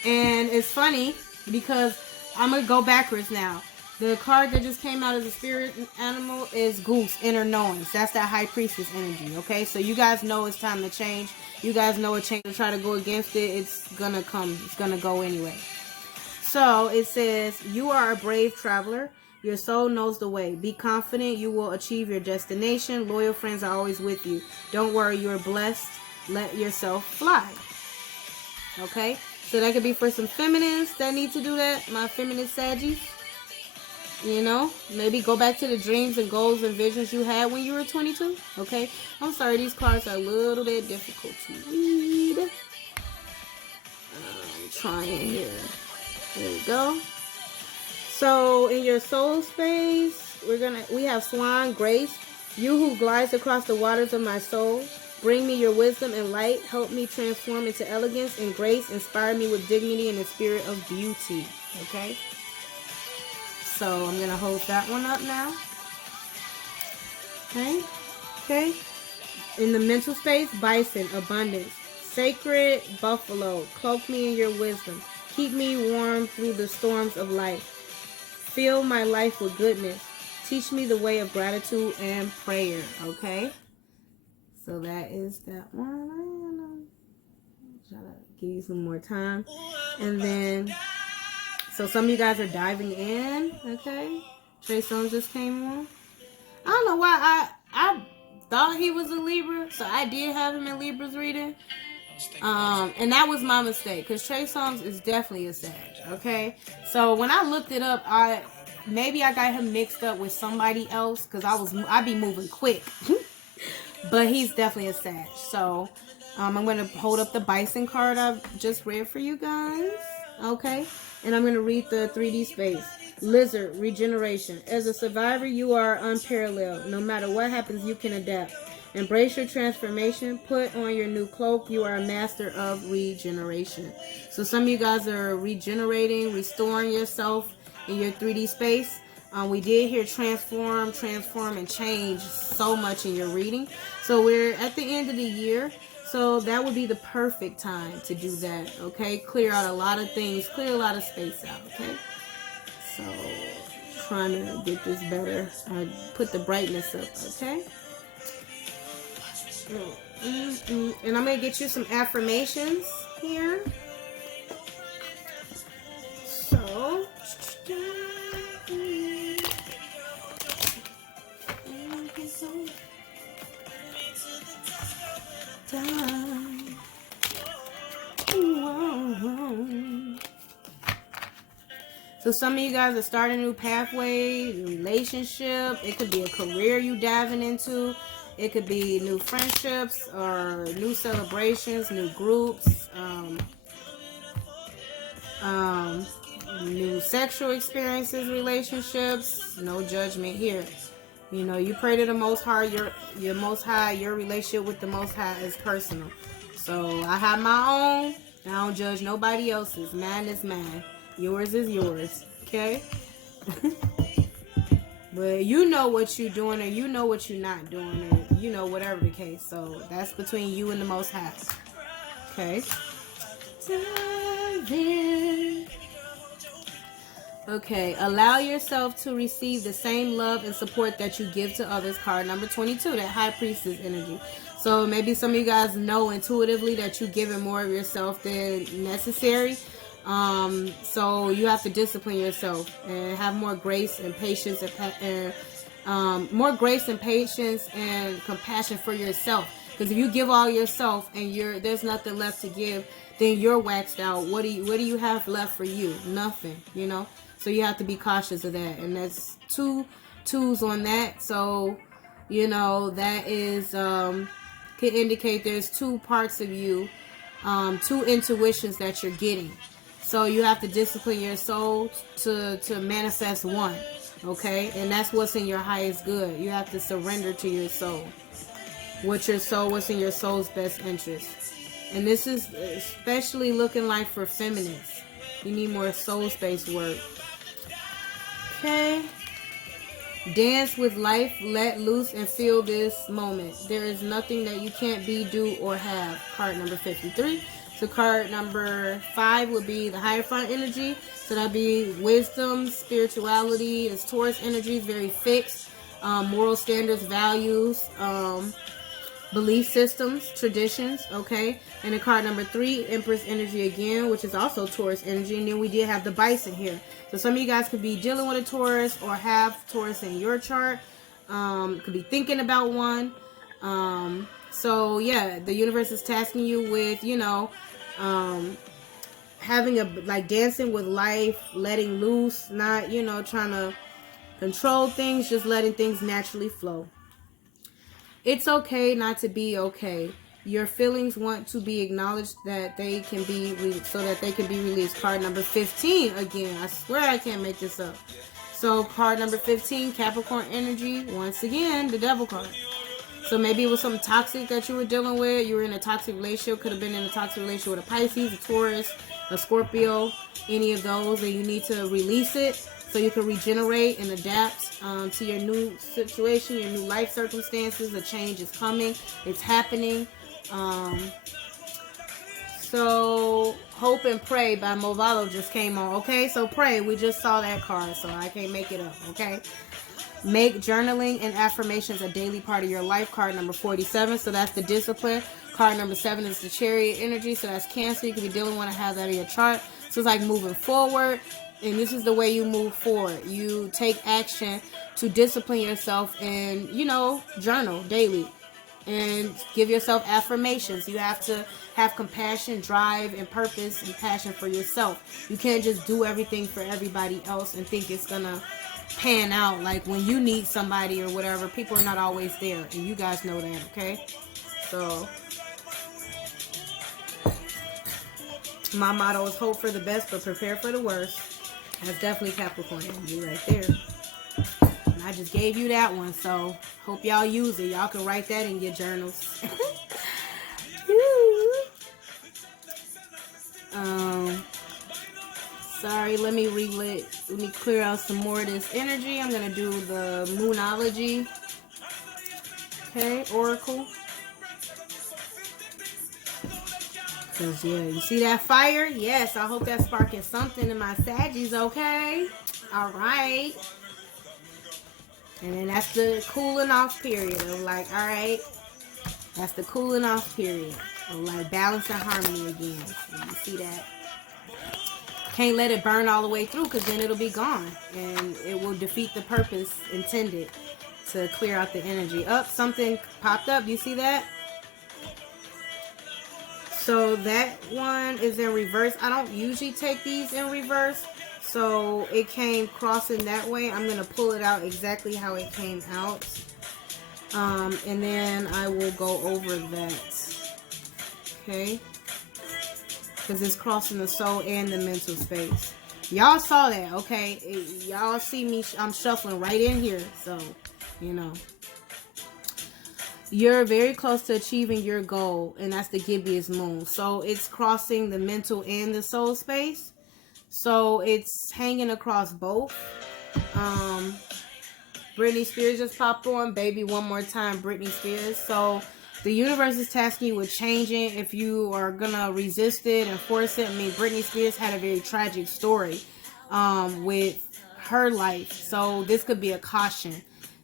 And it's funny because I'm going to go backwards now. The card that just came out as a spirit animal is Goose, Inner Knowings. That's that High Priestess energy, okay? So you guys know it's time to change. You guys know a change to try to go against it. It's going to come. It's going to go anyway. So it says, you are a brave traveler. Your soul knows the way. Be confident you will achieve your destination. Loyal friends are always with you. Don't worry, you're blessed. Let yourself fly. Okay? So that could be for some feminines that need to do that. My feminine Saggies. You know? Maybe go back to the dreams and goals and visions you had when you were 22. Okay? I'm sorry, these cards are a little bit difficult to read. I'm trying here. There we go. So in your soul space, we have Swan, Grace. You who glides across the waters of my soul, bring me your wisdom and light. Help me transform into elegance and grace. Inspire me with dignity and the spirit of beauty. Okay. So I'm gonna hold that one up now. Okay. Okay? In the mental space, bison, abundance. Sacred buffalo, cloak me in your wisdom. Keep me warm through the storms of life. Fill my life with goodness. Teach me the way of gratitude and prayer. Okay? So that is that one. Try to give you some more time. And then, so some of you guys are diving in. Okay? Trey Songz just came on. I don't know why I thought he was a Libra, so I did have him in Libra's reading. And that was my mistake, because Trey Songz is definitely a Sag. Okay, so when I looked it up, maybe I got him mixed up with somebody else, because I be moving quick. But he's definitely a Sag. So I'm gonna hold up the Bison card I just read for you guys. Okay, and I'm gonna read the 3D space. Lizard, regeneration. As a survivor, you are unparalleled. No matter what happens, you can adapt. Embrace your transformation. Put on your new cloak. You are a master of regeneration. So some of you guys are regenerating, restoring yourself in your 3D space. We did hear transform, and change so much in your reading. So we're at the end of the year. So that would be the perfect time to do that. Okay? Clear out a lot of things. Clear a lot of space out. Okay? So, trying to get this better. I put the brightness up, okay? And I'm going to get you some affirmations here. So, so some of you guys are starting a new pathway, relationship. It could be a career you diving into. It could be new friendships or new celebrations, new groups, new sexual experiences, relationships. No judgment here. You know, you pray to the Most High. Your Most High, your relationship with the Most High is personal. So I have my own. I don't judge nobody else's. Mine is mine. Yours is yours. Okay? But you know what you're doing, or you know what you're not doing, or you know, whatever the case. So that's between you and the Most High. Okay? Okay, allow yourself to receive the same love and support that you give to others. Card number 22, that High Priestess energy. So maybe some of you guys know intuitively that you're giving more of yourself than necessary. So you have to discipline yourself and have more grace and patience and more grace and patience and compassion for yourself. Because if you give all yourself and there's nothing left to give, then you're waxed out. What do you have left for you? Nothing, you know. So you have to be cautious of that. And that's 2 twos on that. So, you know, that is could indicate there's 2 parts of you, 2 intuitions that you're getting. So you have to discipline your soul to manifest one, okay? And that's what's in your highest good. You have to surrender to your soul. What's in your soul's best interest. And this is especially looking like for feminists. You need more soul space work. Okay? Dance with life, let loose, and feel this moment. There is nothing that you can't be, do, or have. Card number 53. So card number 5 would be the Hierophant energy. So that'd be wisdom, spirituality. It's Taurus energy, very fixed. Moral standards, values, belief systems, traditions, okay? And then card number 3, Empress energy again, which is also Taurus energy. And then we did have the Bison here. So some of you guys could be dealing with a Taurus or have Taurus in your chart. Could be thinking about one. So yeah, the universe is tasking you with, you know, having dancing with life, letting loose, not, you know, trying to control things, just letting things naturally flow. It's okay not to be okay. Your feelings want to be acknowledged that they can be so that they can be released. Card number 15 again. I swear I can't make this up. So card number 15, Capricorn energy. Once again, the Devil card. So maybe it was something toxic that you were dealing with. You were in a toxic relationship. Could have been in a toxic relationship with a Pisces, a Taurus, a Scorpio, any of those, and you need to release it. so you can regenerate and adapt to your new situation, your new life circumstances. A change is coming. It's happening. So Hope and Pray by Movalo just came on. Okay, so pray. We just saw that card, so I can't make it up. Okay. Make journaling and affirmations a daily part of your life. Card number 47. So that's the discipline. Card number 7 is the Chariot energy. So that's Cancer. You could be dealing with to have that in your chart. So it's like moving forward. And this is the way you move forward. You take action to discipline yourself and, journal daily. And give yourself affirmations. You have to have compassion, drive, and purpose and passion for yourself. You can't just do everything for everybody else and think it's going to pan out. Like when you need somebody or whatever, people are not always there. And you guys know that, okay? So my motto is hope for the best but prepare for the worst. That's definitely Capricorn energy right there. And I just gave you that one, so hope y'all use it. Y'all can write that in your journals. Sorry, let me clear out some more of this energy. I'm gonna do the Moonology. Okay, Oracle. Cause yeah, you see that fire? Yes, I hope that's sparking something in my Saggies, okay? Alright. And then that's the cooling off period of like, alright. That's the cooling off period of like balance and harmony again. So you see that? Can't let it burn all the way through because then it'll be gone. And it will defeat the purpose intended to clear out the energy. Something popped up. You see that? So that one is in reverse. I don't usually take these in reverse. So it came crossing that way. I'm going to pull it out exactly how it came out. And then I will go over that. Okay. Because it's crossing the soul and the mental space. Y'all saw that, okay? Y'all see me, I'm shuffling right in here. So, you're very close to achieving your goal. And that's the Gibeah's moon. So, it's crossing the mental and the soul space. So, it's hanging across both. Britney Spears just popped on. Baby, one more time, Britney Spears. So, the universe is tasking you with changing if you are going to resist it and force it. I mean, Britney Spears had a very tragic story with her life. So this could be a caution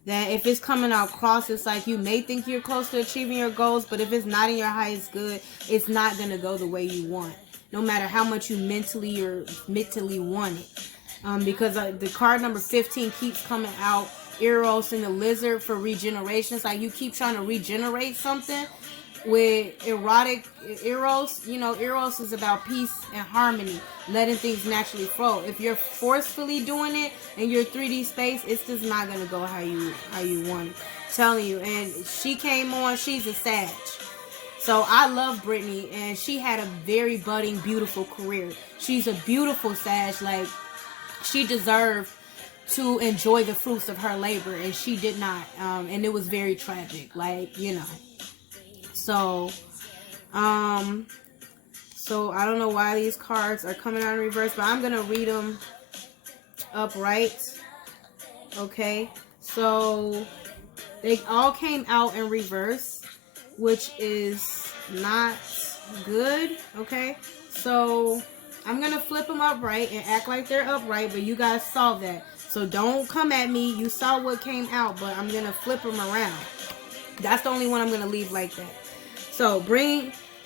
that if it's coming out cross, it's like you may think you're close to achieving your goals, but if it's not in your highest good, it's not going to go the way you want. No matter how much you mentally want it. Because the card number 15 keeps coming out. Eros and the lizard for regeneration. It's like you keep trying to regenerate something with erotic Eros. Eros is about peace and harmony, letting things naturally flow. If you're forcefully doing it in your 3D space, it's just not gonna go how you want it. I'm telling you. And she came on. She's a Sag. So I love Britney, and she had a very budding, beautiful career. She's a beautiful Sag. Like she deserved to enjoy the fruits of her labor, and she did not, and it was very tragic, so I don't know why these cards are coming out in reverse, but I'm gonna read them upright. Okay, so they all came out in reverse, which is not good. Okay, so I'm gonna flip them upright and act like they're upright, but you guys saw that. So don't come at me. You saw what came out, but I'm going to flip them around. That's the only one I'm going to leave like that. So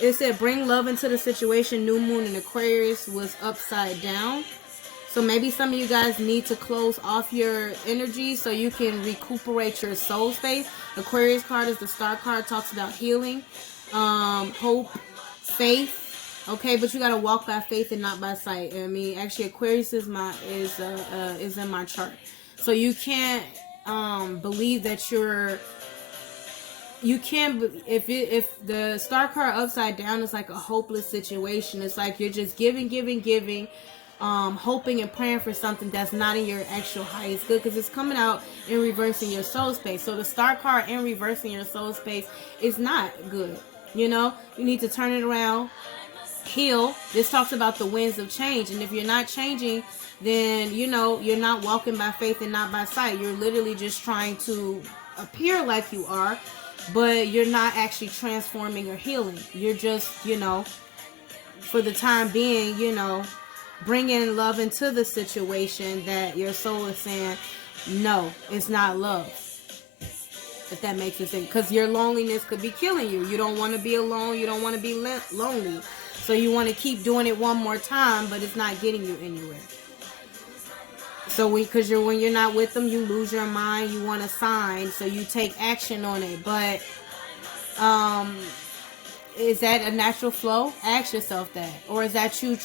it said bring love into the situation. New moon in Aquarius was upside down. So maybe some of you guys need to close off your energy so you can recuperate your soul space. Aquarius card is the star card. Talks about healing, hope, faith. Okay, but you gotta walk by faith and not by sight. I mean, actually, Aquarius is in my chart, so you can't believe that you can't. If the star card upside down is like a hopeless situation, it's like you're just giving, hoping and praying for something that's not in your actual highest good, because it's coming out in reversing your soul space. So the star card in reversing your soul space is not good. You need to turn it around. heal. This talks about the winds of change. And if you're not changing, then, you know, you're not walking by faith and not by sight. You're literally just trying to appear like you are, but you're not actually transforming or healing. You're just, you know, for the time being, you know, bringing love into the situation that your soul is saying, no, it's not love. If that makes sense. Because your loneliness could be killing you. You don't want to be alone. You don't want to be lonely. So you want to keep doing it one more time, but it's not getting you anywhere. So when you're not with them, you lose your mind. You want a sign, so you take action on it. But is that a natural flow? Ask yourself that. Or is that you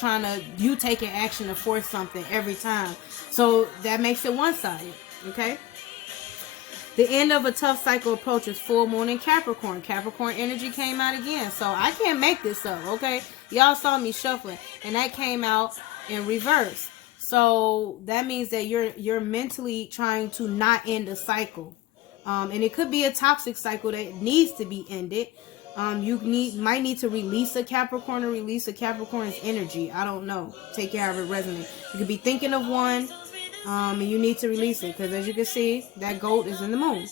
taking action to force something every time? So that makes it one-sided. Okay? The end of a tough cycle approaches. Full moon in Capricorn. Capricorn energy came out again. So I can't make this up, okay? Y'all saw me shuffling. And that came out in reverse. So that means that you're mentally trying to not end a cycle. And it could be a toxic cycle that needs to be ended. You might need to release a Capricorn or release a Capricorn's energy. I don't know. Take care of it resonate. You could be thinking of one. And you need to release it, because as you can see, that goat is in the moon,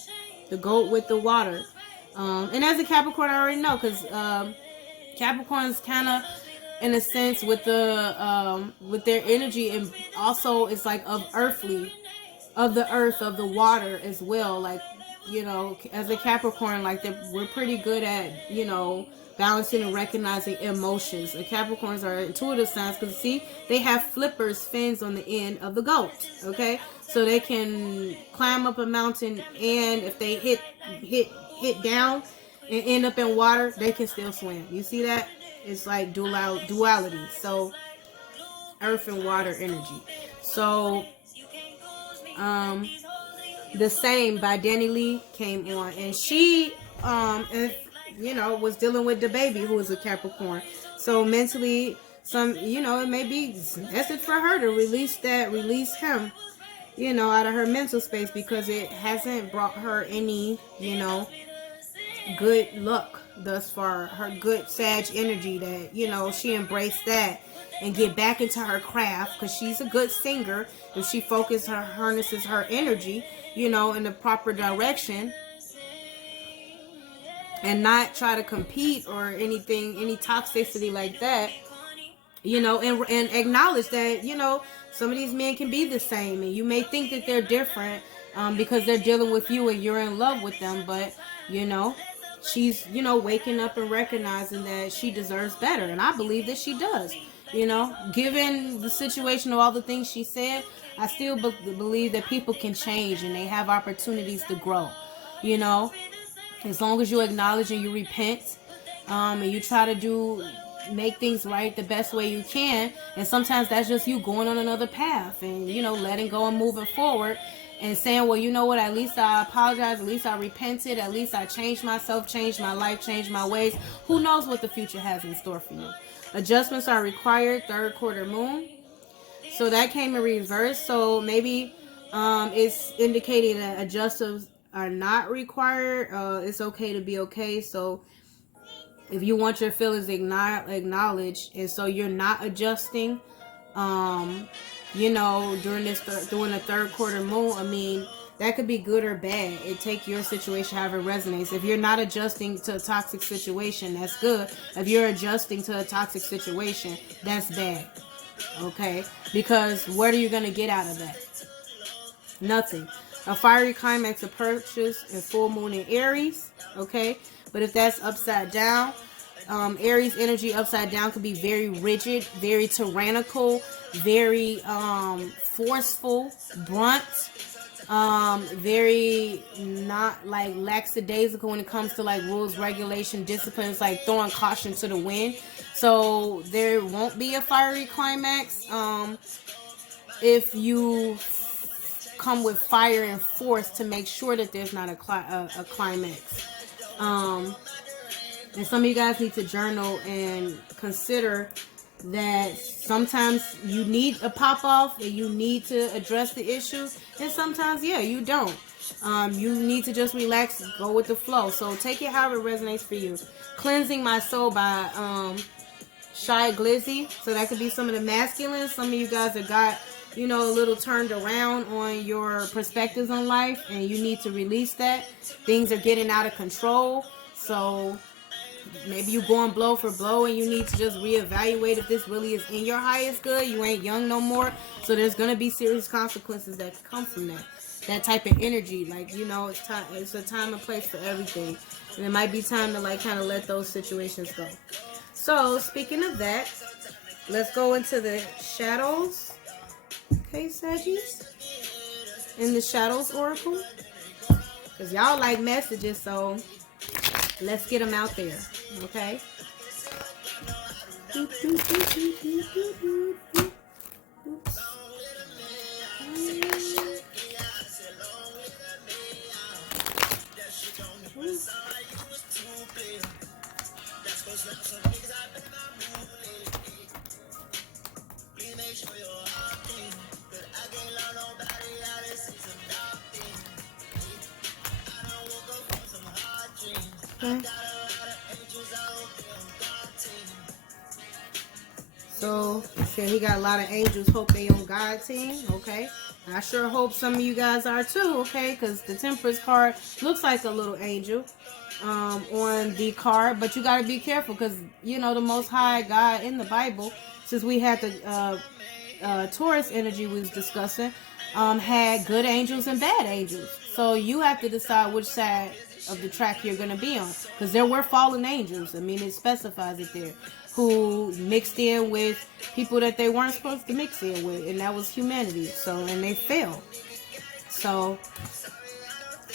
the goat with the water. And as a Capricorn, I already know, because Capricorn is kind of, in a sense, with their energy, and also it's like of the earth, of the water as well. Like, you know, as a Capricorn, like we're pretty good at, you know, balancing and recognizing emotions. The Capricorns are intuitive signs, because see, they have flippers, fins on the end of the goat. Okay, so they can climb up a mountain, and if they hit down and end up in water, they can still swim. You see that? It's like duality. So earth and water energy. So the Same by Danny Lee came on, and she you know, was dealing with the baby who was a Capricorn. So mentally, it may be message for her to release him, you know, out of her mental space, because it hasn't brought her any, you know, good luck thus far. Her good Sag energy, that, you know, she embraced that and get back into her craft, because she's a good singer. If she harnesses her energy, you know, in the proper direction, and not try to compete or any toxicity like that, you know, and acknowledge that, you know, some of these men can be the same, and you may think that they're different because they're dealing with you and you're in love with them, but, you know, she's, you know, waking up and recognizing that she deserves better, and I believe that she does. You know, given the situation of all the things she said, I still believe that people can change and they have opportunities to grow, you know. As long as you acknowledge and you repent, and you try to make things right the best way you can. And sometimes that's just you going on another path and, you know, letting go and moving forward and saying, well, you know what, at least I apologize, at least I repented, at least I changed myself, changed my life, changed my ways. Who knows what the future has in store for you? Adjustments are required, third quarter moon. So that came in reverse. So maybe it's indicating that adjustments are not required. It's okay to be okay. So if you want your feelings acknowledged, and so you're not adjusting, you know, during the third quarter moon, I mean, that could be good or bad. It take your situation however it resonates. If you're not adjusting to a toxic situation, that's good. If you're adjusting to a toxic situation, that's bad. Okay? Because what are you going to get out of that? Nothing. A fiery climax approaches in full moon in Aries. Okay? But if that's upside down, Aries energy upside down could be very rigid, very tyrannical, very forceful, blunt, very not like lackadaisical when it comes to like rules, regulation, discipline. It's like throwing caution to the wind. So there won't be a fiery climax if you come with fire and force to make sure that there's not a climax. And some of you guys need to journal and consider that sometimes you need a pop off and you need to address the issue, and sometimes you don't. You need to just relax, go with the flow. So take it however it resonates for you. Cleansing My Soul by shy, glizzy. So that could be some of the masculine. Some of you guys have got, you know, a little turned around on your perspectives on life, and you need to release that. Things are getting out of control. So maybe you going blow for blow, and you need to just reevaluate if this really is in your highest good. You ain't young no more, so there's gonna be serious consequences that come from that type of energy. Like, you know, it's time. It's a time and place for everything, and it might be time to like kind of let those situations go. So speaking of that, let's go into the shadows. Okay, Saggies, in the shadows oracle, because y'all like messages, so let's get them out there. Okay. Okay. So he said he got a lot of angels. Hope they on God team. Okay. I sure hope some of you guys are too. Okay, because the Temperance card looks like a little angel on the card, but you got to be careful because you know the Most High God in the Bible. Since we had the Taurus energy we was discussing, had good angels and bad angels. So you have to decide which side of the track you're going to be on, because there were fallen angels. I mean, it specifies it there, who mixed in with people that they weren't supposed to mix in with, and that was humanity. So, and they fell. So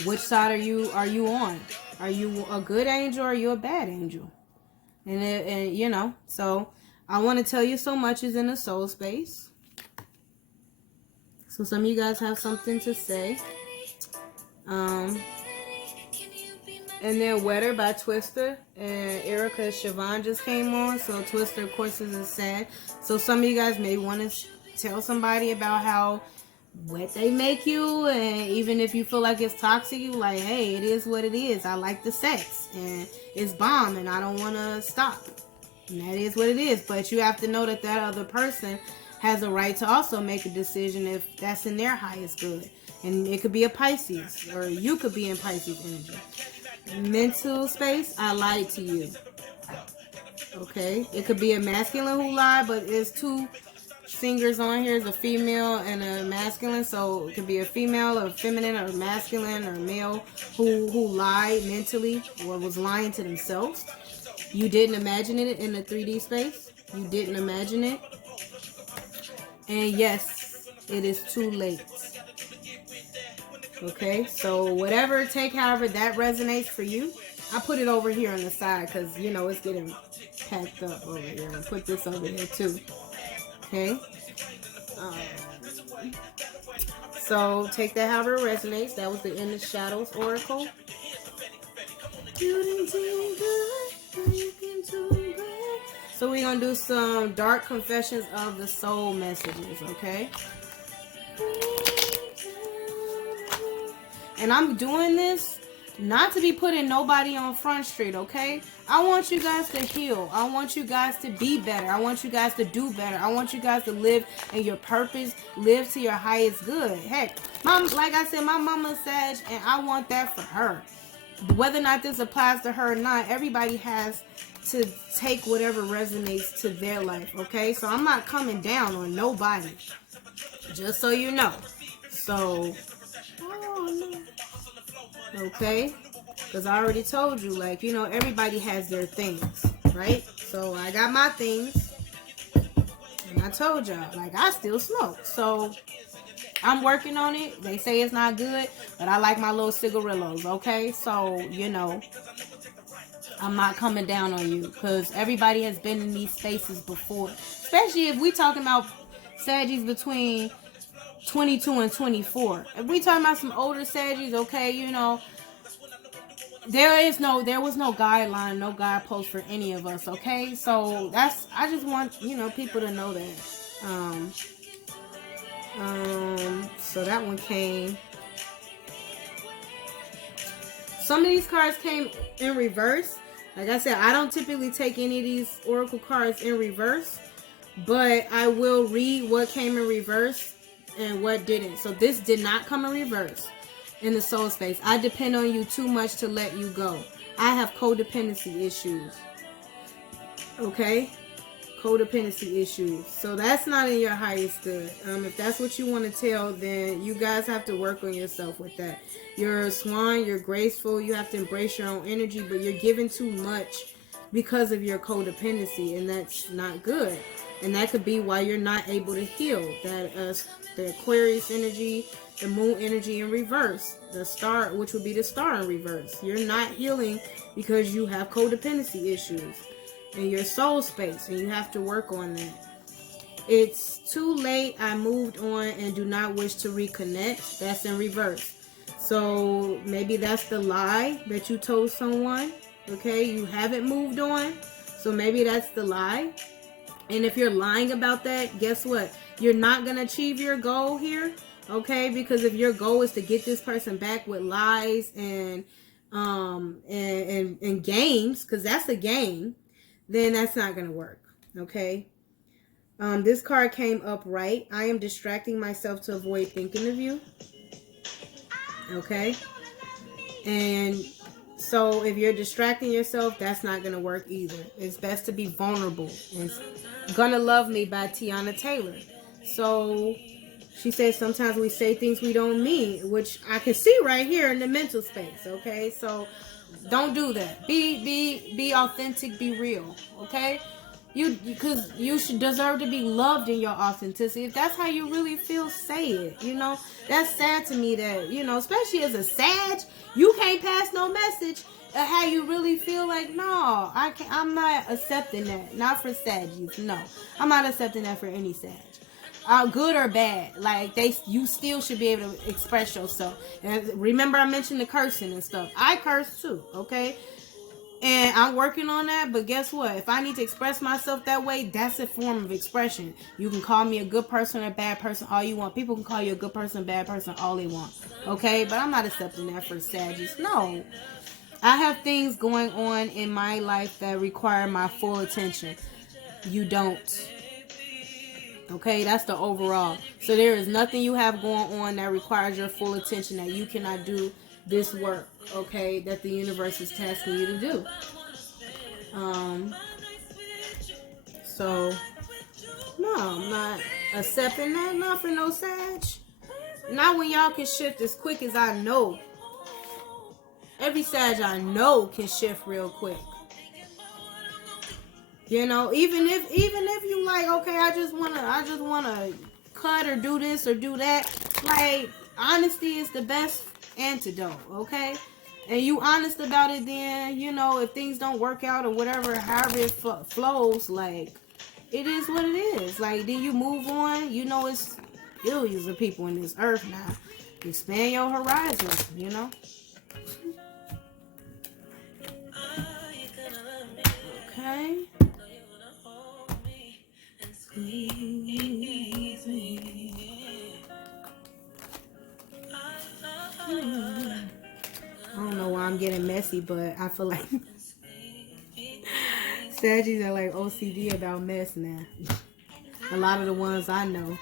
which side are you on? Are you a good angel or are you a bad angel? And you know, so I want to tell you so much is in the soul space. So some of you guys have something to say. And then Wetter by Twister, and Erica Siobhan just came on. So Twister, of course, is sad. So some of you guys may want to tell somebody about how wet they make you, and even if you feel like it's toxic, you like, hey, it is what it is. I like the sex, and it's bomb, and I don't want to stop. And that is what it is. But you have to know that that other person has a right to also make a decision if that's in their highest good. And it could be a Pisces, or you could be in Pisces energy. Mental space, I lied to you. Okay, it could be a masculine who lied, but it's two singers on here. Is a female and a masculine, so it could be a female or feminine or masculine or male who lied mentally or was lying to themselves. You didn't imagine it in the 3D space. You didn't imagine it, and yes, it is too late. Okay, so whatever, take however that resonates for you. I put it over here on the side because, you know, it's getting packed up over here. And put this over here too. Okay. So take that however it resonates. That was the In the Shadows Oracle. So we're going to do some dark confessions of the soul messages, okay? And I'm doing this not to be putting nobody on Front Street, okay? I want you guys to heal. I want you guys to be better. I want you guys to do better. I want you guys to live in your purpose, live to your highest good. Heck, like I said, my mama's Sag, and I want that for her. Whether or not this applies to her or not, everybody has to take whatever resonates to their life, okay? So I'm not coming down on nobody, just so you know. So, okay, because I already told you, like, you know, everybody has their things, right? So I got my things, and I told y'all, like, I still smoke, so I'm working on it. They say it's not good, but I like my little cigarillos, okay? So, you know, I'm not coming down on you, because everybody has been in these spaces before, especially if we talking about Saggies between 22 and 24. If we talking about some older Saggies, okay, you know, there was no guideline, no guidepost for any of us, okay? So I just want, you know, people to know that. So that one came. Some of these cards came in reverse. Like I said, I don't typically take any of these oracle cards in reverse, but I will read what came in reverse and what didn't. So this did not come in reverse in the soul space. I depend on you too much to let you go. I have codependency issues. Okay? Codependency issues. So that's not in your highest good. If that's what you want to tell, then you guys have to work on yourself with that. You're a swan, you're graceful, you have to embrace your own energy, but you're giving too much because of your codependency, and that's not good. And that could be why you're not able to heal. That the Aquarius energy, the moon energy in reverse, the star, which would be the star in reverse. You're not healing because you have codependency issues in your soul space, and you have to work on that. It's too late, I moved on and do not wish to reconnect. That's in reverse. So maybe that's the lie that you told someone. Okay, you haven't moved on, so maybe that's the lie. And if you're lying about that, guess what? You're not gonna achieve your goal here. Okay, because if your goal is to get this person back with lies and games, because that's a game, then that's not going to work. Okay. This card came up right. I am distracting myself to avoid thinking of you. Okay. And so if you're distracting yourself, that's not going to work either. It's best to be vulnerable. It's Gonna Love Me by Tiana Taylor. So she says sometimes we say things we don't mean, which I can see right here in the mental space. Okay. So don't do that. Be authentic. Be real. Okay. Because you should deserve to be loved in your authenticity. If that's how you really feel, say it. You know, that's sad to me that, especially as a Sag, you can't pass no message of how you really feel. Like, no, I'm not accepting that. Not for Sagittarius. No, I'm not accepting that for any Sag. Good or bad, like you still should be able to express yourself. And remember, I mentioned the cursing and stuff. I curse too, okay? And I'm working on that, but guess what? If I need to express myself that way, that's a form of expression. You can call me a good person or a bad person all you want. People can call you a good person, bad person all they want. Okay? But I'm not accepting that for Sagittarius. No. I have things going on in my life that require my full attention. You don't. Okay, that's the overall. So there is nothing you have going on that requires your full attention, that you cannot do this work, okay, that the universe is tasking you to do. So no, I'm not accepting that. Not for no Sag. Not when y'all can shift as quick as I know. Every Sag I know can shift real quick. Even if you like, okay, I just wanna cut or do this or do that. Like, honesty is the best antidote, okay? And you honest about it, then if things don't work out or whatever, however it flows, like, it is what it is. Like, then you move on. It's billions of people in this earth now. Expand your horizons, Okay. I don't know why I'm getting messy, but I feel like Saggies are like OCD about mess now. A lot of the ones I know.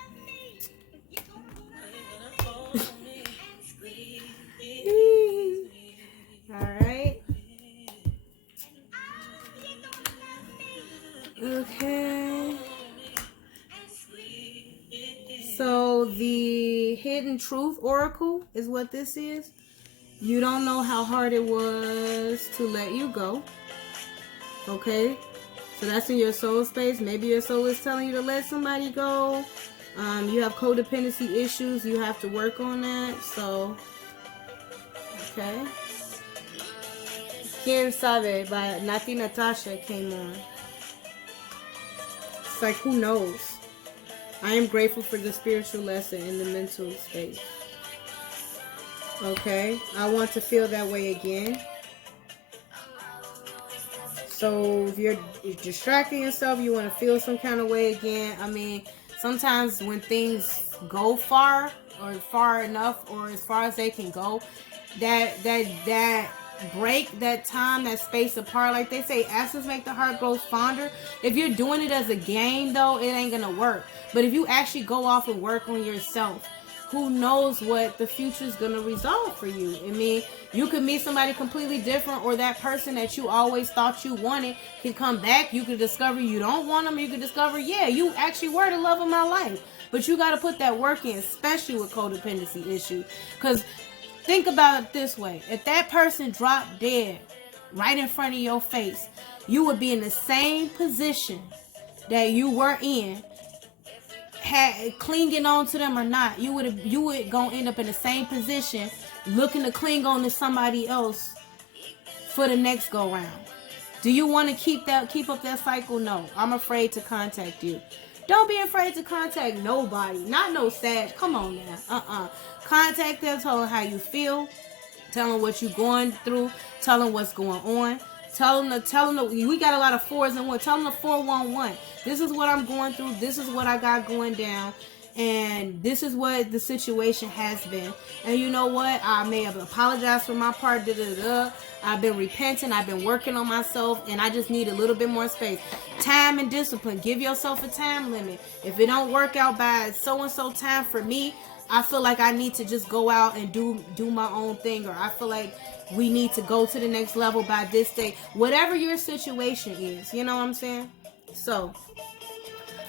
Alright. Okay. So the Hidden Truth Oracle is what this is. You don't know how hard it was to let you go. Okay. So that's in your soul space. Maybe your soul is telling you to let somebody go. You have codependency issues. You have to work on that. So, okay. Quien Sabe by Nati Natasha came on. It's like, who knows? I am grateful for the spiritual lesson in the mental space. Okay. I want to feel that way again. So if you're distracting yourself, you want to feel some kind of way again. I mean, sometimes when things go far or far enough or as far as they can go, that break that time, that space apart. Like they say, absence make the heart grow fonder. If you're doing it as a game, though, it ain't gonna work. But if you actually go off and work on yourself, who knows what the future is gonna resolve for you. I mean, you could meet somebody completely different, or that person that you always thought you wanted can come back. You could discover you don't want them. You could discover, yeah, you actually were the love of my life. But you got to put that work in, especially with codependency issues. Because think about it this way. If that person dropped dead right in front of your face, you would be in the same position that you were in, clinging on to them or not. You would gonna end up in the same position, looking to cling on to somebody else for the next go round. Do you want to keep up that cycle? No. I'm afraid to contact you. Don't be afraid to contact nobody. Not no Sag. Come on now. Contact them. Tell them how you feel. Tell them what you're going through. Tell them what's going on. Tell them we got a lot of 4s and 1. Tell them the 411. This is what I'm going through. This is what I got going down. And this is what the situation has been. And you know what? I may have apologized for my part. I've been repenting. I've been working on myself. And I just need a little bit more space. Time and discipline. Give yourself a time limit. If it don't work out by so-and-so time for me, I feel like I need to just go out and do my own thing. Or I feel like we need to go to the next level by this day. Whatever your situation is. You know what I'm saying? So,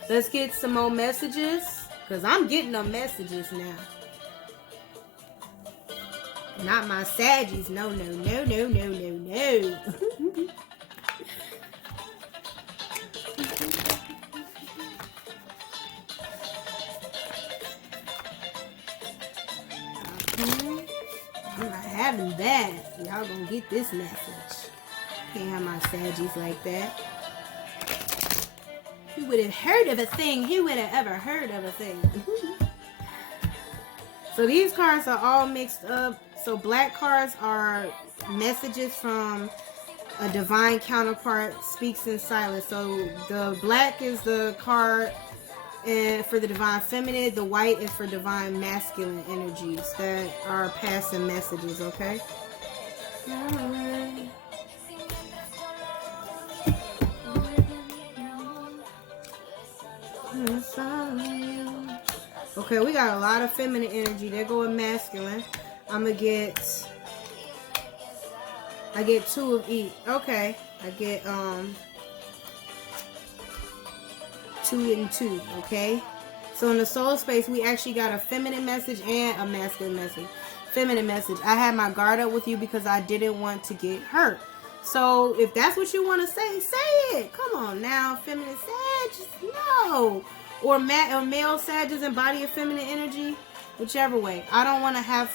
let's get some more messages. Because I'm getting them messages now. Not my Saggies. No. I'm not having that. Y'all gonna get this message. Can't have my Saggies like that. Who would have heard of a thing? Who would have ever heard of a thing? So these cards are all mixed up. So black cards are messages from a divine counterpart, speaks in silence. So the black is the card for the divine feminine. The white is for divine masculine energies that are passing messages, okay? Okay, we got a lot of feminine energy. They're going masculine. I get 2 of each. Okay. I get 2 and 2, okay? So in the soul space, we actually got a feminine message and a masculine message. Feminine message. I had my guard up with you because I didn't want to get hurt. So if that's what you want to say, say it. Come on now, feminine Sag. No. Or male Sages embody a feminine energy. Whichever way. I don't want to have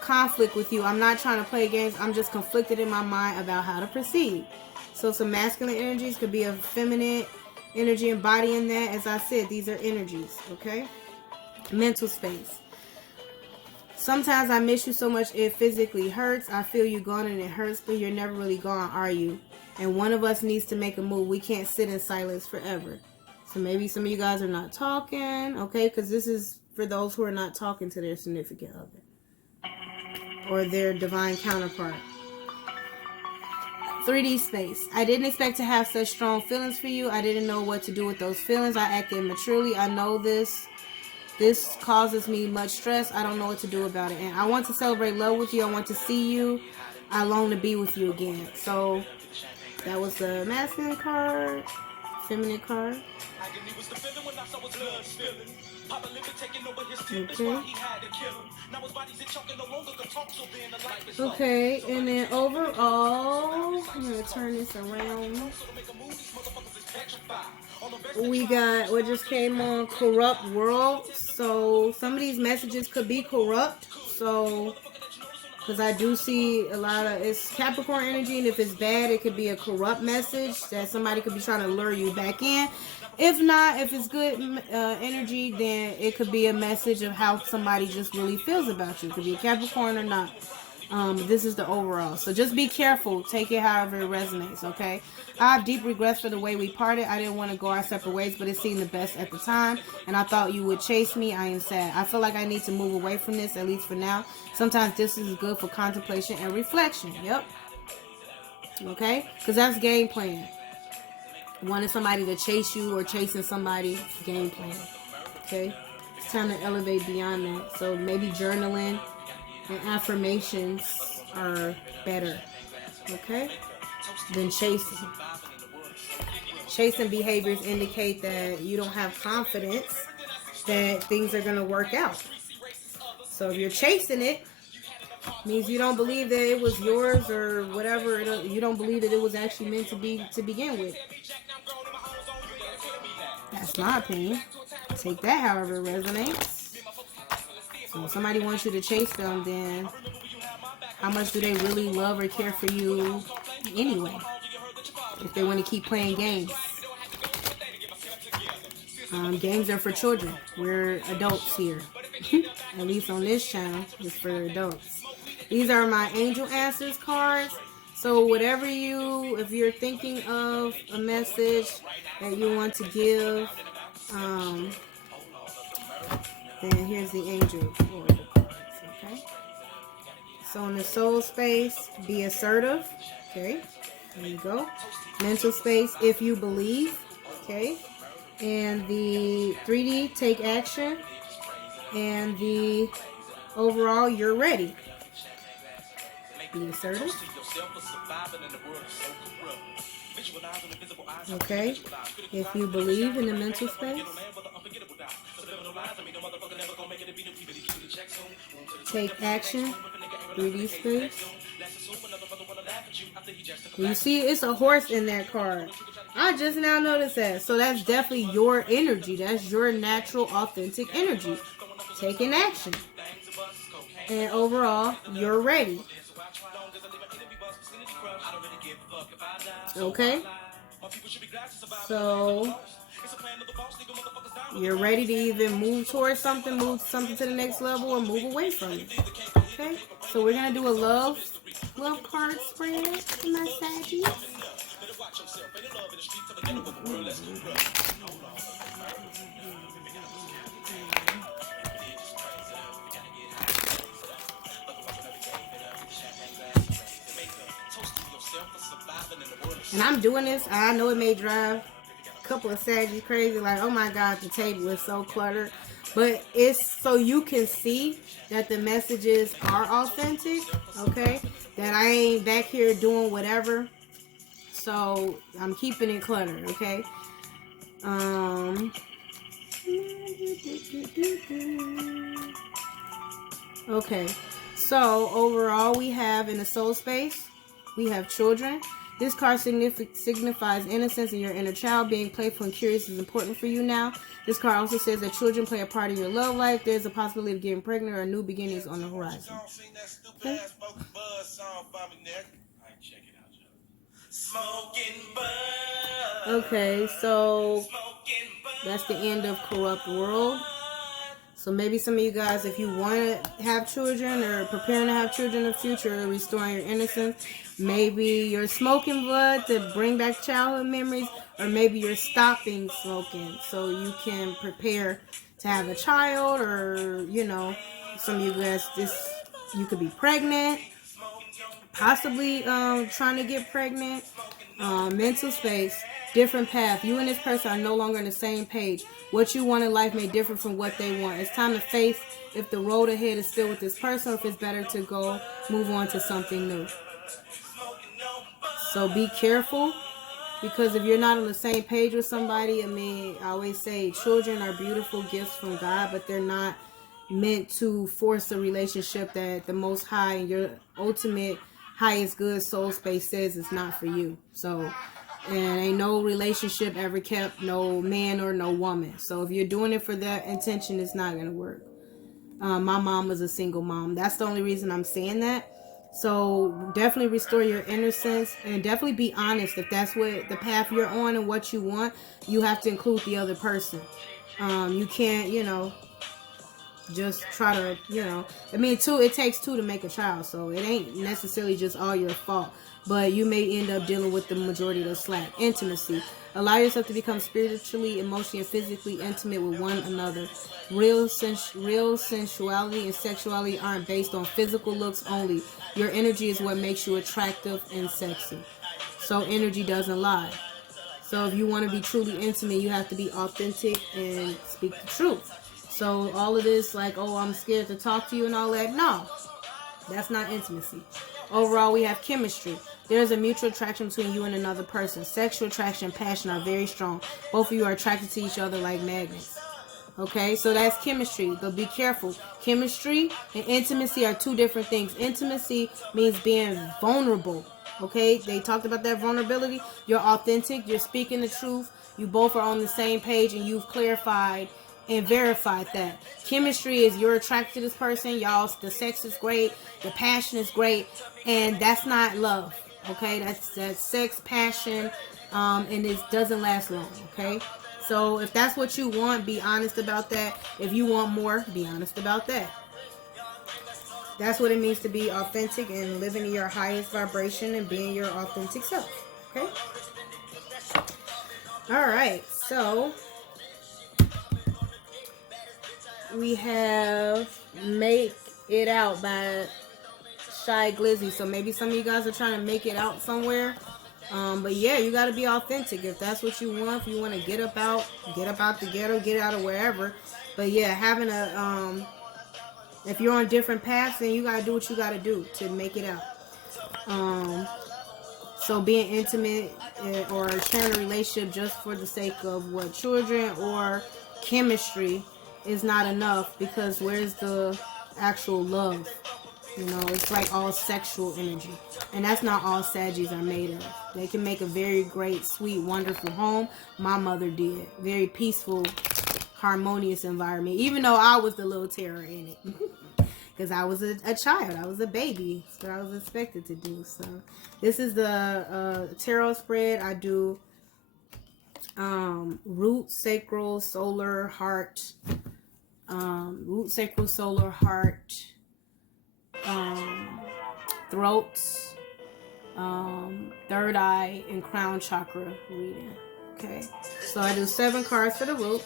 conflict with you. I'm not trying to play games. I'm just conflicted in my mind about how to proceed. So some masculine energies could be a feminine energy embodying that. As I said, these are energies. Okay? Mental space. Sometimes I miss you so much it physically hurts. I feel you gone and it hurts, but you're never really gone, are you? And one of us needs to make a move. We can't sit in silence forever. So maybe some of you guys are not talking, okay? Because this is for those who are not talking to their significant other or their divine counterpart. 3D space. I didn't expect to have such strong feelings for you. I didn't know what to do with those feelings. I acted immaturely. I know this. This causes me much stress. I don't know what to do about it. And I want to celebrate love with you. I want to see you. I long to be with you again. So that was the masculine card, feminine card. Okay, and then overall, I'm going to turn this around. We got what just came on, corrupt world. So some of these messages could be corrupt. So, because I do see a lot of, it's Capricorn energy, and if it's bad, it could be a corrupt message that somebody could be trying to lure you back in. If not, if it's good energy, then it could be a message of how somebody just really feels about you. It could be a Capricorn or not. This is the overall. So just be careful. Take it however it resonates, okay? I have deep regrets for the way we parted. I didn't want to go our separate ways, but it seemed the best at the time. And I thought you would chase me. I am sad. I feel like I need to move away from this, at least for now. Sometimes distance is good for contemplation and reflection. Yep. Okay? Because that's game plan. Wanting somebody to chase you or chasing somebody, game plan. Okay? It's time to elevate beyond that. So maybe journaling and affirmations are better, okay, than chasing. Chasing behaviors indicate that you don't have confidence that things are going to work out. So if you're chasing it, means you don't believe that it was yours or whatever. You don't believe that it was actually meant to be to begin with. That's my opinion. Take that however it resonates. So if somebody wants you to chase them, then how much do they really love or care for you anyway? If they want to keep playing games. Games are for children. We're adults here. At least on this channel, it's for adults. These are my angel answers cards. So whatever if you're thinking of a message that you want to give, then here's the angel oracle cards, okay? So in the soul space, be assertive, okay? There you go. Mental space, if you believe, okay? And the 3D, take action. And the overall, you're ready. Be assertive. Okay? If you believe in the mental space. Take action. 3D space. You see, it's a horse in that card. I just now noticed that. So that's definitely your energy. That's your natural, authentic energy. Taking action. And overall, you're ready. Okay? So you're ready to either move towards something, move something to the next level, or move away from it. Okay? So we're going to do a love card spread for my Saggies. And I'm doing this. I know it may drive a couple of Saggies crazy. Like, oh my God, the table is so cluttered. But it's so you can see that the messages are authentic. Okay? That I ain't back here doing whatever. So I'm keeping it cluttered. Okay? Okay. So overall, we have in the soul space, we have children. This card signifies innocence and your inner child. Being playful and curious is important for you now. This card also says that children play a part in your love life. There's a possibility of getting pregnant or new beginnings on the horizon. Okay. Okay, so that's the end of Corrupt World. So maybe some of you guys, if you want to have children or preparing to have children in the future, restoring your innocence, maybe you're smoking blood to bring back childhood memories, or maybe you're stopping smoking so you can prepare to have a child, or, you know, some of you guys, you could be pregnant, possibly trying to get pregnant. Mental space, different path. You and this person are no longer on the same page. What you want in life may differ from what they want. It's time to face if the road ahead is still with this person, or if it's better to move on to something new. So be careful, because if you're not on the same page with somebody, I always say children are beautiful gifts from God, but they're not meant to force a relationship that the Most High and your ultimate highest good soul space says is not for you. So, and ain't no relationship ever kept no man or no woman. So if you're doing it for that intention, it's not gonna work. My mom was a single mom. That's the only reason I'm saying that. So definitely restore your innocence, and definitely be honest. If that's what the path you're on and what you want, you have to include the other person. You can't, just try to, I mean, it takes two to make a child, so it ain't necessarily just all your fault. But you may end up dealing with the majority of the slack. Intimacy. Allow yourself to become spiritually, emotionally, and physically intimate with one another. Real sensuality and sexuality aren't based on physical looks only. Your energy is what makes you attractive and sexy. So energy doesn't lie. So if you want to be truly intimate, you have to be authentic and speak the truth. So all of this, like, oh, I'm scared to talk to you and all that, no, that's not intimacy. Overall, we have chemistry. There's a mutual attraction between you and another person. Sexual attraction and passion are very strong. Both of you are attracted to each other like magnets. Okay, so that's chemistry, but be careful. Chemistry and intimacy are two different things. Intimacy means being vulnerable. Okay, they talked about that vulnerability. You're authentic, you're speaking the truth, you both are on the same page, and you've clarified and verified that. Chemistry is you're attracted to this person, y'all, the sex is great, the passion is great, and that's not love. Okay, that's sex, passion, and it doesn't last long. Okay, so if that's what you want, be honest about that. If you want more, be honest about that. That's what it means to be authentic and living in your highest vibration and being your authentic self. Okay? Alright, so we have Make It Out by Shy Glizzy. So maybe some of you guys are trying to make it out somewhere. But yeah, you got to be authentic. If that's what you want, if you want to get up out the ghetto, get out of wherever. But yeah, having a if you're on different paths, then you gotta do what you gotta do to make it out. So being intimate or sharing a relationship just for the sake of what, children or chemistry is not enough, because where's the actual love? It's like all sexual energy, and that's not all Saggies are made of. They can make a very great, sweet, wonderful home. My mother did. Very peaceful, harmonious environment, even though I was the little terror in it. Because I was a child. I was a baby. That's what I was expected to do. So this is the tarot spread. I do root, sacral, solar, heart. Root, sacral, solar, heart. Throat. Third eye and crown chakra reading. Okay. So I do 7 cards for the root.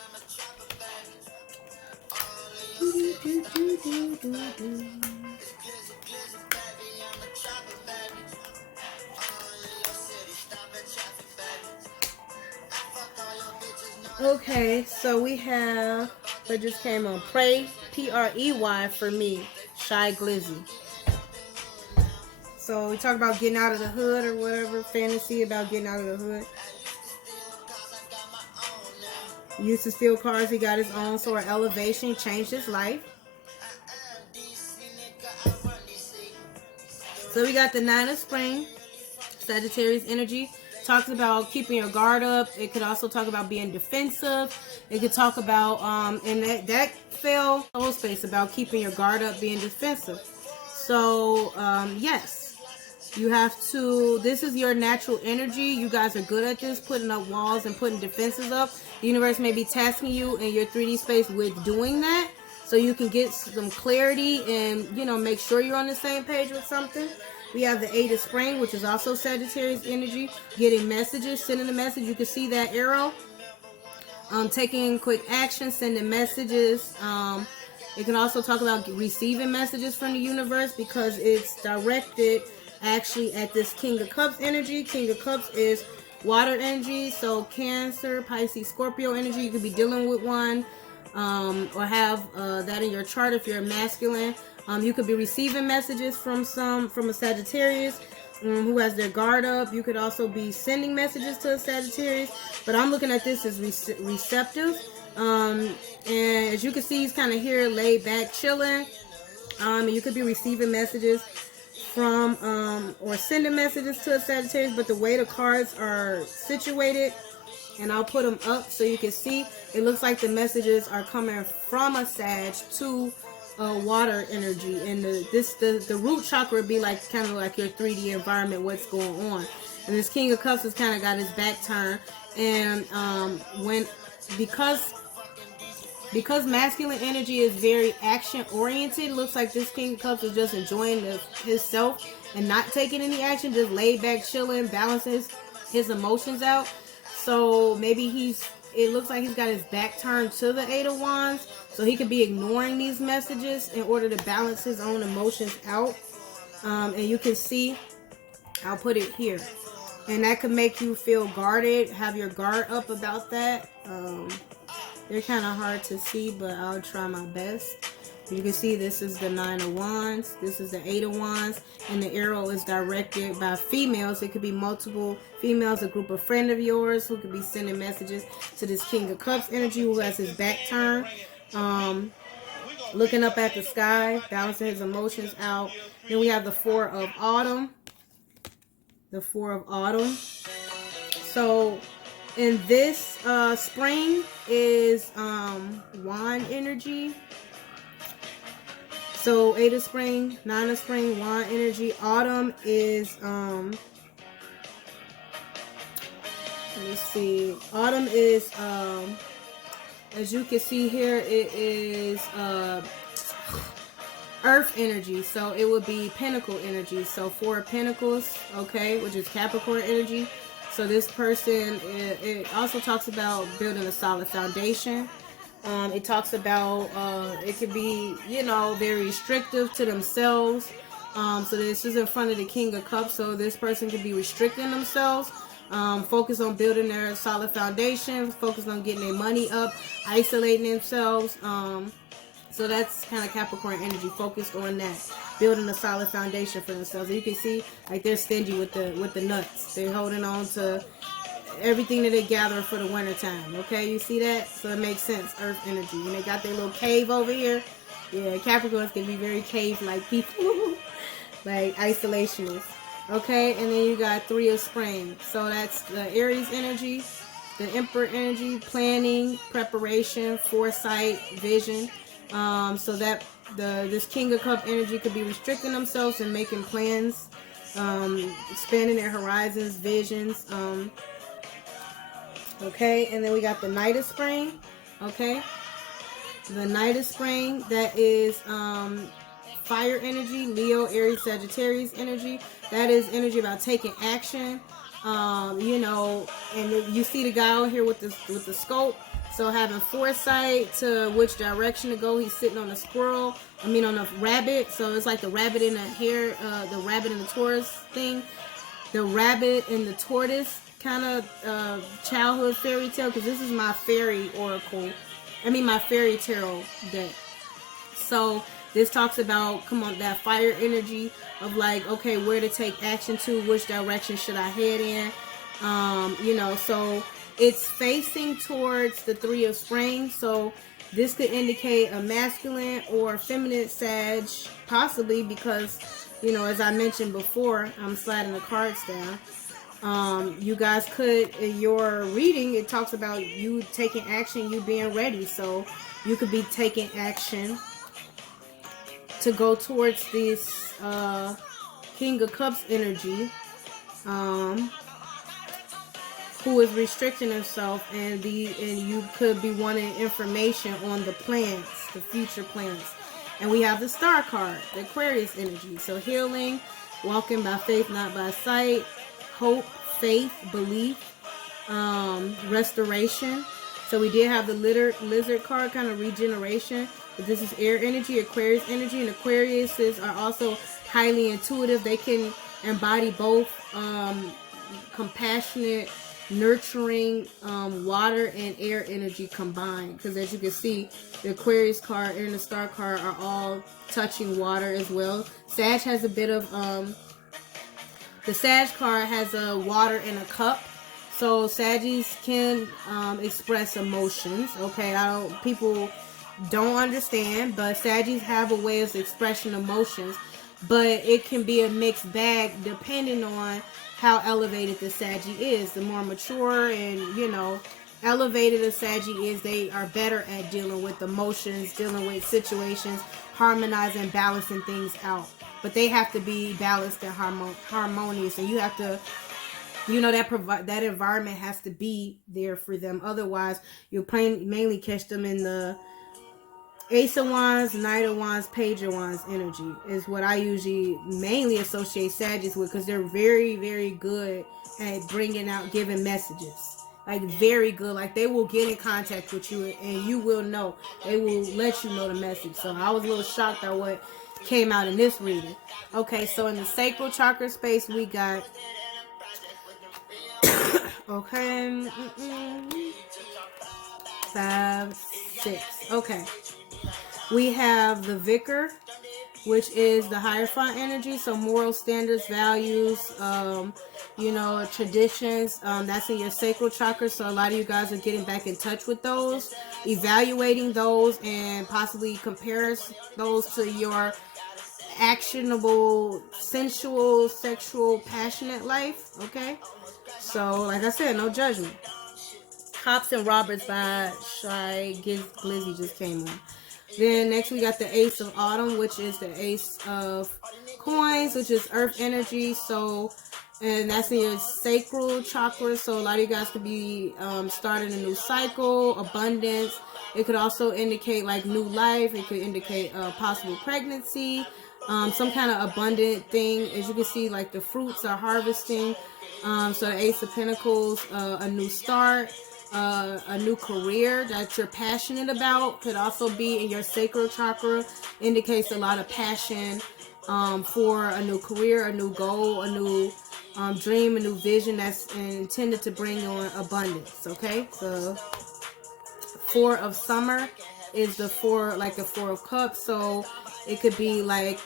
Okay, so we have, that just came on, Pray, P-R-E-Y, for me, Shy Glizzy. So we talk about getting out of the hood or whatever, fantasy about getting out of the hood. He used to steal cars, he got his own sort of elevation, changed his life. So we got the 9 of Spring, Sagittarius energy. Talks about keeping your guard up. It could also talk about being defensive. It could talk about, and that fell soul space about keeping your guard up, being defensive. So, yes, you have to, this is your natural energy. You guys are good at this, putting up walls and putting defenses up. The universe may be tasking you in your 3D space with doing that, so you can get some clarity and, make sure you're on the same page with something. We have the 8 of Spring, which is also Sagittarius energy. Getting messages, sending a message. You can see that arrow. Taking quick action, sending messages. It can also talk about receiving messages from the universe, because it's directed actually at this King of Cups energy. King of Cups is water energy. So Cancer, Pisces, Scorpio energy. You could be dealing with one. Or have that in your chart if you're a masculine. You could be receiving messages from a Sagittarius who has their guard up. You could also be sending messages to a Sagittarius, but I'm looking at this as receptive. And as you can see, he's kind of here, laid back, chilling. And you could be receiving messages from or sending messages to a Sagittarius, but the way the cards are situated, and I'll put them up so you can see, it looks like the messages are coming from a Sag to water energy, and the root chakra would be like kind of like your 3D environment, what's going on. And this King of Cups has kind of got his back turned, and because because masculine energy is very action oriented, looks like this King of Cups is just enjoying himself and not taking any action, just laid back, chilling, balancing his emotions out. So maybe it looks like he's got his back turned to the Eight of Wands, so he could be ignoring these messages in order to balance his own emotions out. And you can see, I'll put it here, and that could make you feel guarded, have your guard up about that. They're kind of hard to see, but I'll try my best. You can see this is the Nine of Wands, this is the Eight of Wands, and the arrow is directed by females. It could be multiple females, a group of friends of yours who could be sending messages to this King of Cups energy who has his back turned, looking up at the sky, balancing his emotions out. Then we have the Four of Autumn. The Four of Autumn. So in this spring is wand energy. So 8 of spring, 9 of spring, wand energy. Autumn is let me see. Autumn is as you can see here, it is earth energy. So it would be pentacle energy. So 4 of pentacles, okay, which is Capricorn energy. So this person, it also talks about building a solid foundation. It talks about, it could be, you know, very restrictive to themselves. So this is in front of the King of Cups. So this person could be restricting themselves. Focus on building their solid foundation. Focus on getting their money up. Isolating themselves. So that's kind of Capricorn energy, focused on that, building a solid foundation for themselves. And you can see, like, they're stingy with the nuts. They're holding on to everything that they gather for the winter time. Okay, you see that? So it makes sense. Earth energy, and they got their little cave over here. Yeah, Capricorns can be very cave-like people, like isolationists. Okay, and then you got 3 of spring. So that's the Aries energy, the Emperor energy, planning, preparation, foresight, vision. So that this King of Cup energy could be restricting themselves and making plans, expanding their horizons, visions. Okay, and then we got the Knight of Spring. Okay, the Knight of Spring, that is fire energy, Leo, Aries, Sagittarius energy. That is energy about taking action. You know, and you see the guy out here with the scope. So having foresight to which direction to go. He's sitting on a squirrel. On a rabbit. So it's like the rabbit in the hair, the rabbit and the tortoise thing. The rabbit and the tortoise kind of childhood fairy tale. Because this is my fairy oracle. My fairy tarot deck. So this talks about, come on, that fire energy of like, okay, where to take action to, which direction should I head in. You know, so it's facing towards the 3 of spring. So this could indicate a masculine or feminine Sag, possibly, because, you know, as I mentioned before, I'm sliding the cards down. You guys could, in your reading, it talks about you taking action, you being ready. So you could be taking action to go towards this King of Cups energy, who is restricting himself, and you could be wanting information on the plans, the future plans. And we have the Star card, the Aquarius energy. So healing, walking by faith, not by sight, hope, faith, belief, restoration. So we did have the lizard card, kind of regeneration. But this is air energy, Aquarius energy, and Aquariuses are also highly intuitive. They can embody both compassionate, nurturing, water and air energy combined. Because as you can see, the Aquarius card and the Star card are all touching water as well. Sag has a bit of the Sag card has a water in a cup. So Saggies can express emotions. Okay, people don't understand, but Saggies have a way of expressing emotions, but it can be a mixed bag depending on how elevated the Saggy is. The more mature and, you know, elevated a Saggy is, they are better at dealing with emotions, dealing with situations, harmonizing, balancing things out. But they have to be balanced and harmonious, and you have to, you know, that environment has to be there for them. Otherwise, you'll mainly catch them in the Ace of Wands, Knight of Wands, Page of Wands energy is what I usually mainly associate Sagittarius with, because they're very, very good at bringing out, giving messages. Like, very good. Like, they will get in contact with you and you will know. They will let you know the message. So I was a little shocked at what came out in this reading. Okay, so in the sacral chakra space, we got... okay. 5, 6. Okay. We have the Vicar, which is the Hierophant energy. So moral standards, values, traditions. That's in your sacral chakra. So a lot of you guys are getting back in touch with those, evaluating those, and possibly compare those to your actionable, sensual, sexual, passionate life. Okay. So, like I said, no judgment. Cops and Roberts by Shy Glizzy just came on. Then next we got the Ace of Autumn, which is the Ace of Coins, which is Earth energy. So, and that's in your sacral chakra. So a lot of you guys could be starting a new cycle, abundance. It could also indicate like new life. It could indicate possible pregnancy, some kind of abundant thing. As you can see, like the fruits are harvesting. So the Ace of Pentacles, a new start. A new career that you're passionate about could also be in your sacral chakra. Indicates a lot of passion for a new career, a new goal, a new dream, a new vision that's intended to bring on abundance. Okay, so Four of Summer is the Four of Cups. So it could be like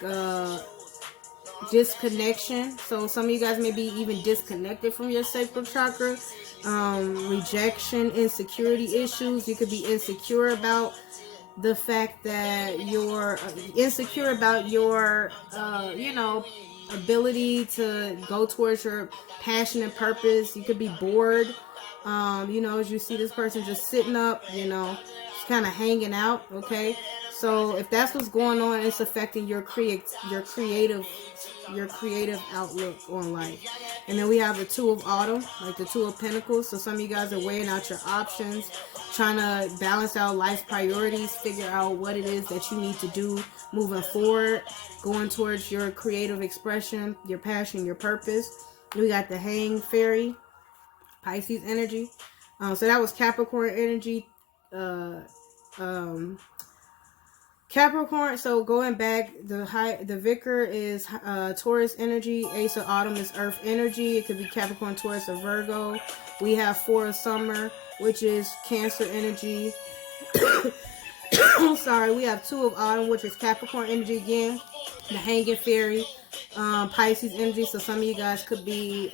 disconnection. So some of you guys may be even disconnected from your sacral chakra. Rejection, insecurity issues. You could be insecure about the fact that you're insecure about your ability to go towards your passion and purpose. You could be bored, as you see this person just sitting up, just kind of hanging out. Okay, so if that's what's going on, it's affecting your creative outlook on life. And then we have the Two of Autumn, like the Two of Pentacles. So some of you guys are weighing out your options, trying to balance out life's priorities, figure out what it is that you need to do moving forward, going towards your creative expression, your passion, your purpose. We got the Hanged Fairy, Pisces energy. So that was Capricorn energy. Capricorn, so going back, the Vicar is Taurus energy. Ace of Autumn is Earth energy. It could be Capricorn, Taurus, or Virgo. We have Four of Summer, which is Cancer energy. Sorry, we have Two of Autumn, which is Capricorn energy again. The Hanging Fairy, Pisces energy. So some of you guys could be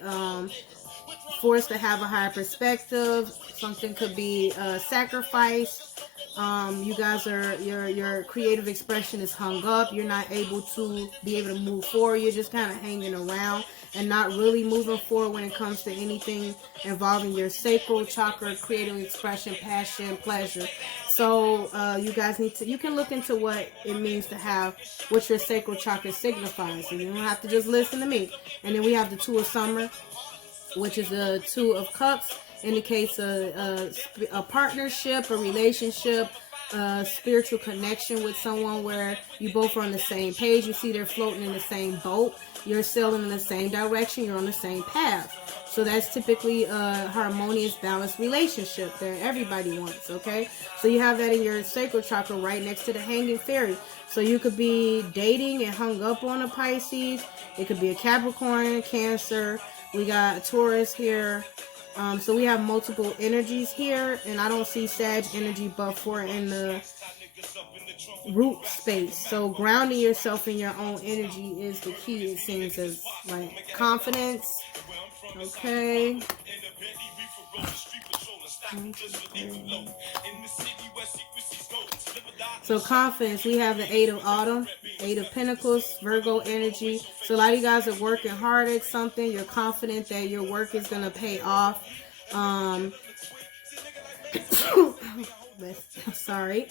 forced to have a higher perspective. Something could be sacrifice. You guys are your creative expression is hung up. You're not able to move forward. You're just kind of hanging around and not really moving forward when it comes to anything involving your sacral chakra, creative expression, passion, pleasure. So you guys you can look into what it means to have what your sacral chakra signifies. So you don't have to just listen to me. And then we have the Two of Summer, which is the Two of Cups. Indicates a partnership, a relationship, a spiritual connection with someone where you both are on the same page. You see they're floating in the same boat. You're sailing in the same direction. You're on the same path. So that's typically a harmonious, balanced relationship that everybody wants, okay? So you have that in your sacral chakra right next to the Hanging Fairy. So you could be dating and hung up on a Pisces. It could be a Capricorn, Cancer. We got a Taurus here. So we have multiple energies here, and I don't see Sag energy but for in the root space. So grounding yourself in your own energy is the key, it seems, as like confidence. Okay. So confidence, we have the Eight of Autumn, Eight of Pentacles, Virgo energy. So a lot of you guys are working hard at something. You're confident that your work is going to pay off. Sorry.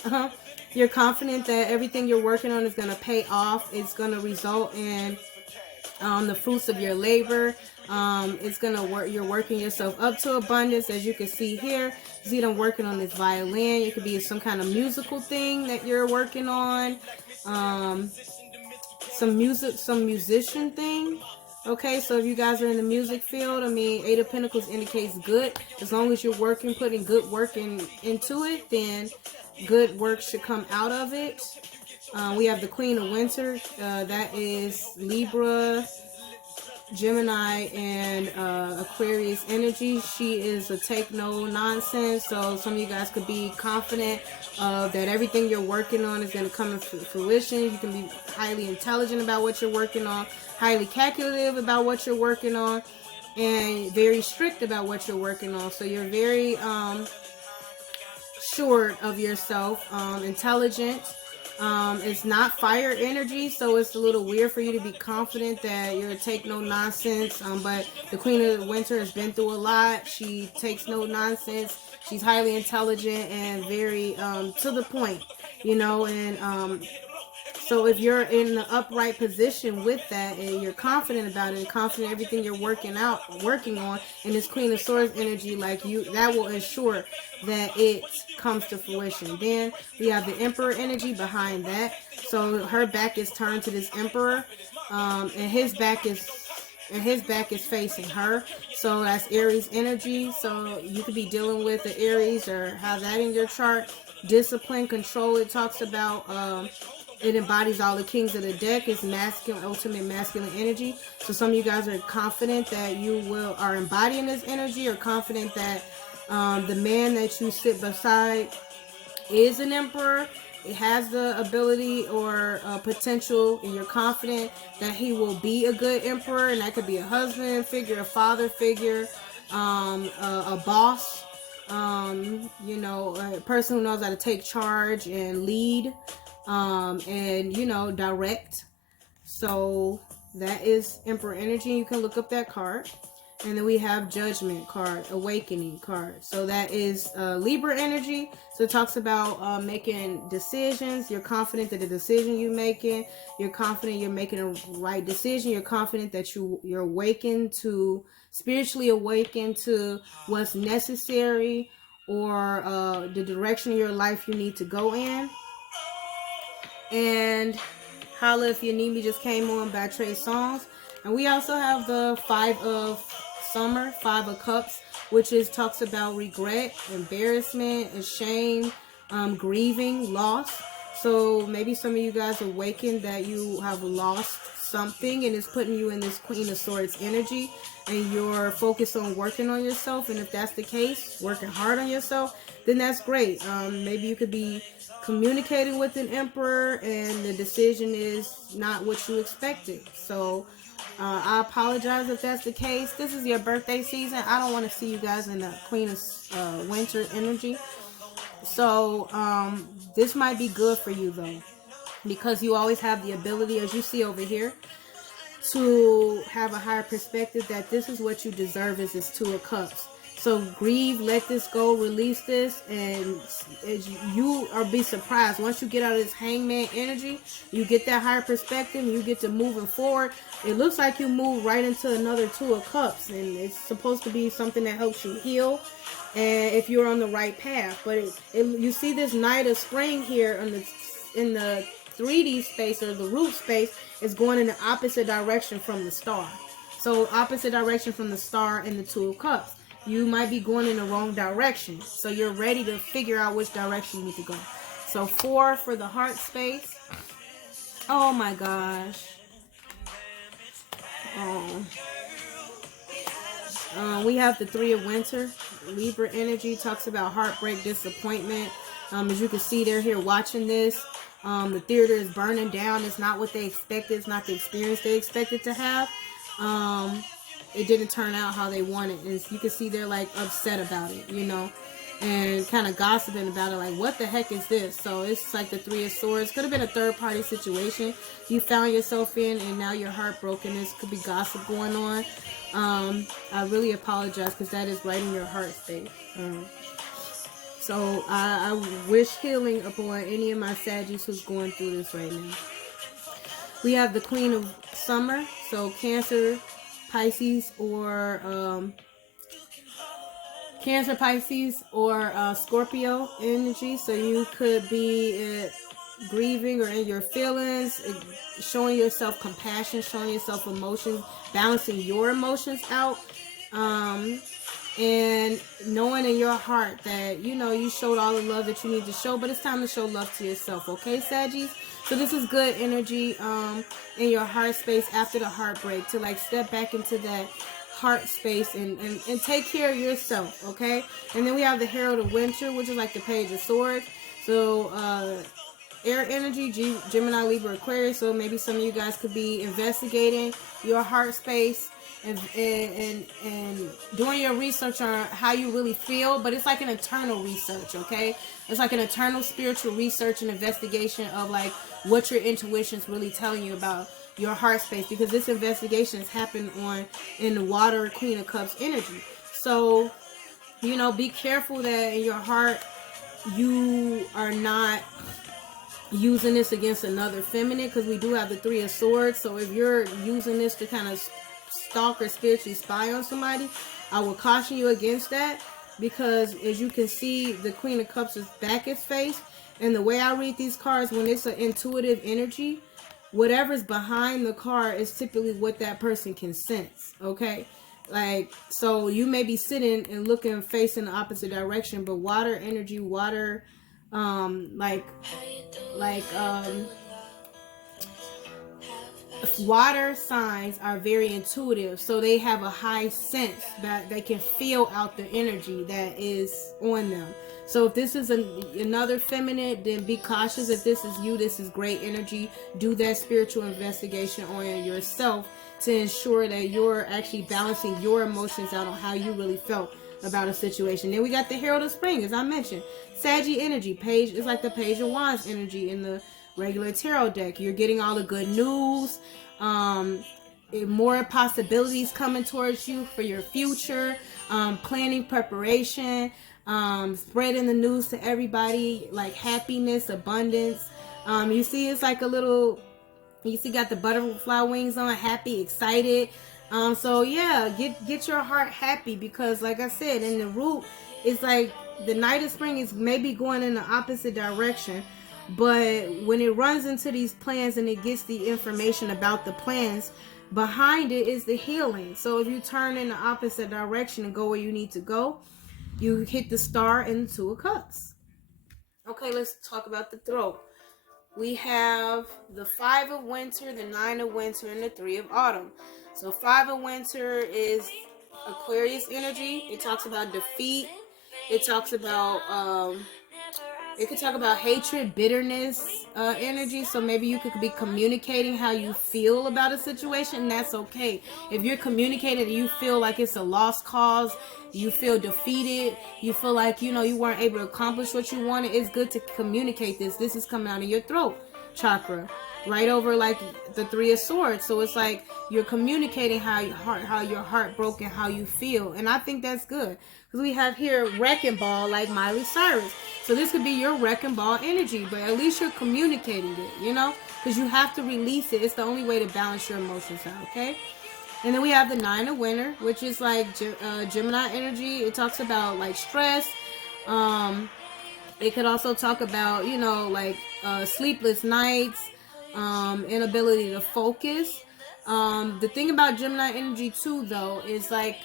You're confident that everything you're working on is going to pay off. It's going to result in the fruits of your labor. It's gonna work. You're working yourself up to abundance, as you can see here. You see them working on this violin. It could be some kind of musical thing that you're working on. Some musician thing. Okay, so if you guys are in the music field, I mean, Eight of Pentacles indicates good. As long as you're working, putting good work into it, then good work should come out of it. We have the Queen of Winter. That is Libra, Gemini, and Aquarius energy. She is a take no nonsense. So some of you guys could be confident that everything you're working on is going to come into fruition. You can be highly intelligent about what you're working on, highly calculative about what you're working on, and very strict about what you're working on. So you're very sure of yourself, intelligent. It's not fire energy, so it's a little weird for you to be confident that you're take no nonsense. But the Queen of Winter has been through a lot. She takes no nonsense. She's highly intelligent and very to the point, you know. And so if you're in the upright position with that, and you're confident about it, and confident everything you're working on, and this Queen of Swords energy, like you, that will ensure that it comes to fruition. Then we have the Emperor energy behind that. So her back is turned to this Emperor, and his back is facing her. So that's Aries energy. So you could be dealing with the Aries or have that in your chart. Discipline, control. It talks about it embodies all the kings of the deck. It's masculine, ultimate masculine energy. So some of you guys are confident that you are embodying this energy, or confident that the man that you sit beside is an emperor. It has the ability or potential, and you're confident that he will be a good emperor. And that could be a husband figure, a father figure, a boss, you know, a person who knows how to take charge and lead, and, you know, direct. So that is Emperor energy. You can look up that card. And then we have Judgment card, Awakening card. So that is Libra energy. So it talks about making decisions. You're confident that the decision you're making, you're confident you're making a right decision. You're confident that you're awakened to, spiritually awakened to what's necessary, or the direction of your life you need to go in. And Holla If You Need Me just came on by Trey Songz. And we also have the Five of Summer, Five of Cups, which talks about regret, embarrassment, and shame, grieving, loss. So maybe some of you guys awakened that you have lost something, and it's putting you in this Queen of Swords energy, and you're focused on working on yourself. And if that's the case, working hard on yourself, then that's great. Maybe you could be communicating with an emperor, and the decision is not what you expected. So I apologize if that's the case. This is your birthday season. I don't want to see you guys in the Queen of Winter energy. So this might be good for you, though, because you always have the ability, as you see over here, to have a higher perspective that this is what you deserve, is this Two of Cups. So grieve, let this go, release this, and you are be surprised. Once you get out of this Hangman energy, you get that higher perspective, you get to moving forward. It looks like you move right into another Two of Cups, and it's supposed to be something that helps you heal, and if you're on the right path. But you see this Knight of Spring here in the 3D space, or the root space, is going in the opposite direction from the star. So opposite direction from the star and the Two of Cups. You might be going in the wrong direction. So you're ready to figure out which direction you need to go. So 4 for the heart space. Oh my gosh. We have the Three of Winter. Libra energy talks about heartbreak, disappointment. As you can see, they're here watching this. The theater is burning down. It's not what they expected. It's not the experience they expected to have. It didn't turn out how they wanted. And you can see they're like upset about it, you know, and kind of gossiping about it, like, what the heck is this? So it's like the Three of Swords. Could have been a third party situation you found yourself in, and now you're heartbroken. This could be gossip going on. I really apologize, because that is right in your heart space. So I wish healing upon any of my Saggies who's going through this right now. We have the Queen of Summer, so Cancer, Pisces, or Scorpio energy. So you could be grieving or in your feelings, showing yourself compassion, showing yourself emotions, balancing your emotions out, and knowing in your heart that, you know, you showed all the love that you need to show, but it's time to show love to yourself, okay, Saggies? So this is good energy in your heart space after the heartbreak, to like step back into that heart space and take care of yourself, okay? And then we have the Herald of Winter, which is like the Page of Swords. So air energy, Gemini, Libra, Aquarius. So maybe some of you guys could be investigating your heart space and doing your research on how you really feel, but it's like an internal research, okay? It's like an internal spiritual research and investigation of like what your intuition's really telling you about your heart space, because this investigation has happened in the water Queen of Cups energy. So, you know, be careful that in your heart you are not using this against another feminine, because we do have the Three of Swords. So if you're using this to kind of stalk or spiritually spy on somebody, I will caution you against that, because as you can see, the Queen of Cups is back its face, and the way I read these cards, when it's an intuitive energy, whatever's behind the card is typically what that person can sense, okay? Like, so you may be sitting and looking facing the opposite direction, but water energy, water, water signs are very intuitive, so they have a high sense that they can feel out the energy that is on them. So if this is another feminine, then be cautious. If this is you, this is great energy. Do that spiritual investigation on yourself to ensure that you're actually balancing your emotions out on how you really felt about a situation. Then we got the Herald of Spring, as I mentioned. Saggy energy. Page is like the Page of Wands energy in the regular tarot deck. You're getting all the good news. More possibilities coming towards you for your future. Planning, preparation. Spreading the news to everybody, like happiness, abundance. You see, it's like a little, you see, got the butterfly wings on, happy, excited. So yeah, get your heart happy, because like I said, in the root, it's like the Knight of Spring is maybe going in the opposite direction, but when it runs into these plans and it gets the information about the plans, behind it is the healing. So if you turn in the opposite direction and go where you need to go, you hit the Star and the Two of Cups. Okay, let's talk about the throat. We have the Five of Winter, the Nine of Winter, and the Three of Autumn. So Five of Winter is Aquarius energy. It talks about defeat. It talks about it could talk about hatred, bitterness, energy. So maybe you could be communicating how you feel about a situation, and that's okay. If you're communicating and you feel like it's a lost cause, you feel defeated, you feel like, you know, you weren't able to accomplish what you wanted, it's good to communicate this. This is coming out of your throat chakra, right over like the Three of Swords. So it's like you're communicating how you're heartbroken, how you feel, and I think that's good, because we have here Wrecking Ball, like Miley Cyrus. So this could be your Wrecking Ball energy, but at least you're communicating it, you know, because you have to release it. It's the only way to balance your emotions out, okay? And then we have the Nine of Winter, which is like Gemini energy. It talks about like stress. It could also talk about, you know, like sleepless nights, inability to focus. The thing about Gemini energy too, though, is like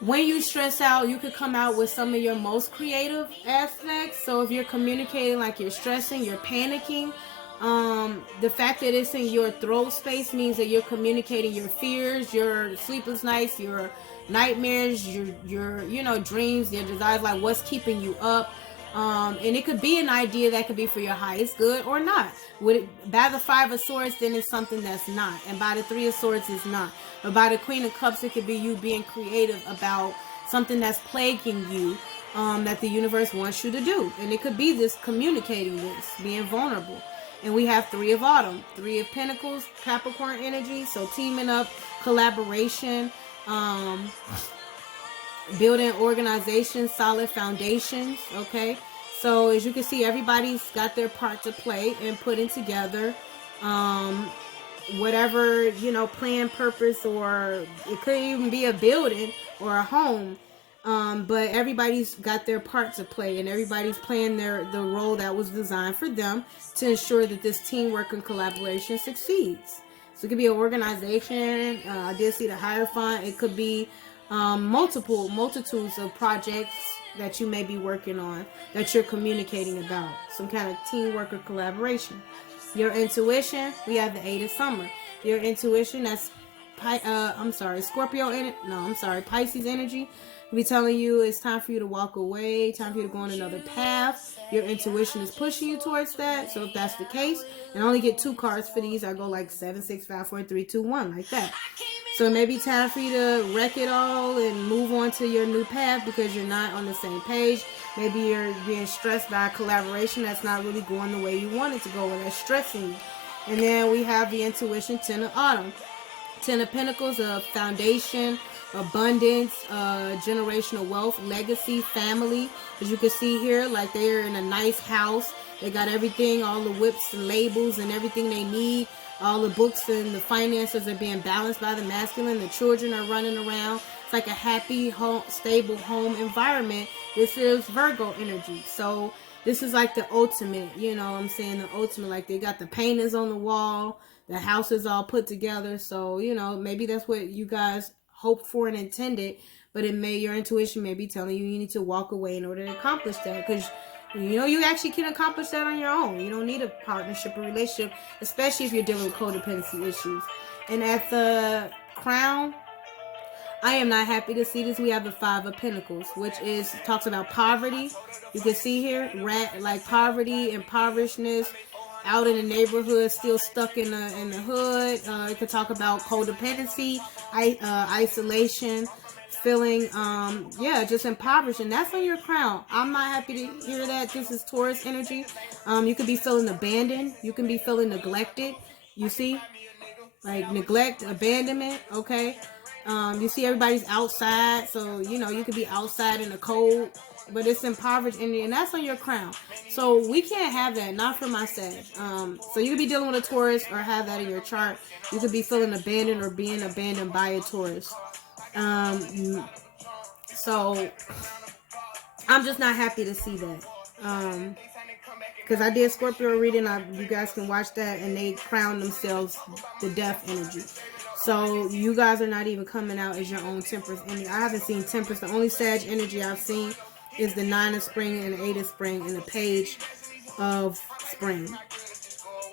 when you stress out, you could come out with some of your most creative aspects. So if you're communicating like you're stressing, you're panicking, the fact that it's in your throat space means that you're communicating your fears, your sleepless nights, your nightmares, your you know, dreams, your desires, like what's keeping you up. And it could be an idea that could be for your highest good or not. By the Five of Swords, then it's something that's not. And by the Three of Swords, it's not. But by the Queen of Cups, it could be you being creative about something that's plaguing you, that the universe wants you to do. And it could be this communicating this, being vulnerable. And we have Three of Autumn, Three of Pentacles, Capricorn energy. So teaming up, collaboration, building organization, solid foundations, okay? So as you can see, everybody's got their part to play in putting together whatever, plan, purpose, or it could even be a building or a home. But everybody's got their part to play, and everybody's playing the role that was designed for them to ensure that this teamwork and collaboration succeeds. So it could be an organization. I did see the Hierophant. It could be multitudes of projects that you may be working on, that you're communicating about, some kind of teamwork or collaboration. Your intuition, we have the 8 of Summer. Your intuition, that's Pisces energy. Be telling you it's time for you to walk away, time for you to go on another path. Your intuition is pushing you towards that. So if that's the case, and I only get 2 cards for these, I go like 7, 6, 5, 4, 3, 2, 1, like that. So it may be time for you to wreck it all and move on to your new path because you're not on the same page. Maybe you're being stressed by a collaboration that's not really going the way you want it to go, or that's stressing you. And then we have the intuition, 10 of Autumn. 10 of Pentacles, a foundation, abundance, generational wealth, legacy, family. As you can see here, like they're in a nice house. They got everything, all the whips and labels and everything they need. All the books and the finances are being balanced by the masculine. The children are running around. It's like a happy, home, stable home environment. This is Virgo energy. So this is like the ultimate, the ultimate. Like they got the paintings on the wall. The house is all put together. So, maybe that's what you guys hoped for and intended. But your intuition may be telling you need to walk away in order to accomplish that. Because you actually can accomplish that on your own. You don't need a partnership or relationship, especially if you're dealing with codependency issues. And at the Crown, I am not happy to see this. We have the 5 of Pentacles, which talks about poverty. You can see here, like poverty, impoverishedness, out in the neighborhood, still stuck in the hood. It could talk about codependency, isolation, feeling just impoverished, and that's on your Crown. I'm not happy to hear that. This is Taurus energy. You could be feeling abandoned. You can be feeling neglected. You see, like neglect, abandonment. Okay. You see everybody's outside, so you could be outside in the cold, but it's impoverished energy, and that's on your Crown. So we can't have that, not for my Sag. So you could be dealing with a Taurus or have that in your chart. You could be feeling abandoned or being abandoned by a Taurus. So I'm just not happy to see that. Because I did Scorpio reading, you guys can watch that, and they crown themselves the death energy. So you guys are not even coming out as your own Temperance energy. I haven't seen Temperance. The only Sag energy I've seen is the 9 of Spring and the 8 of Spring and the Page of Spring.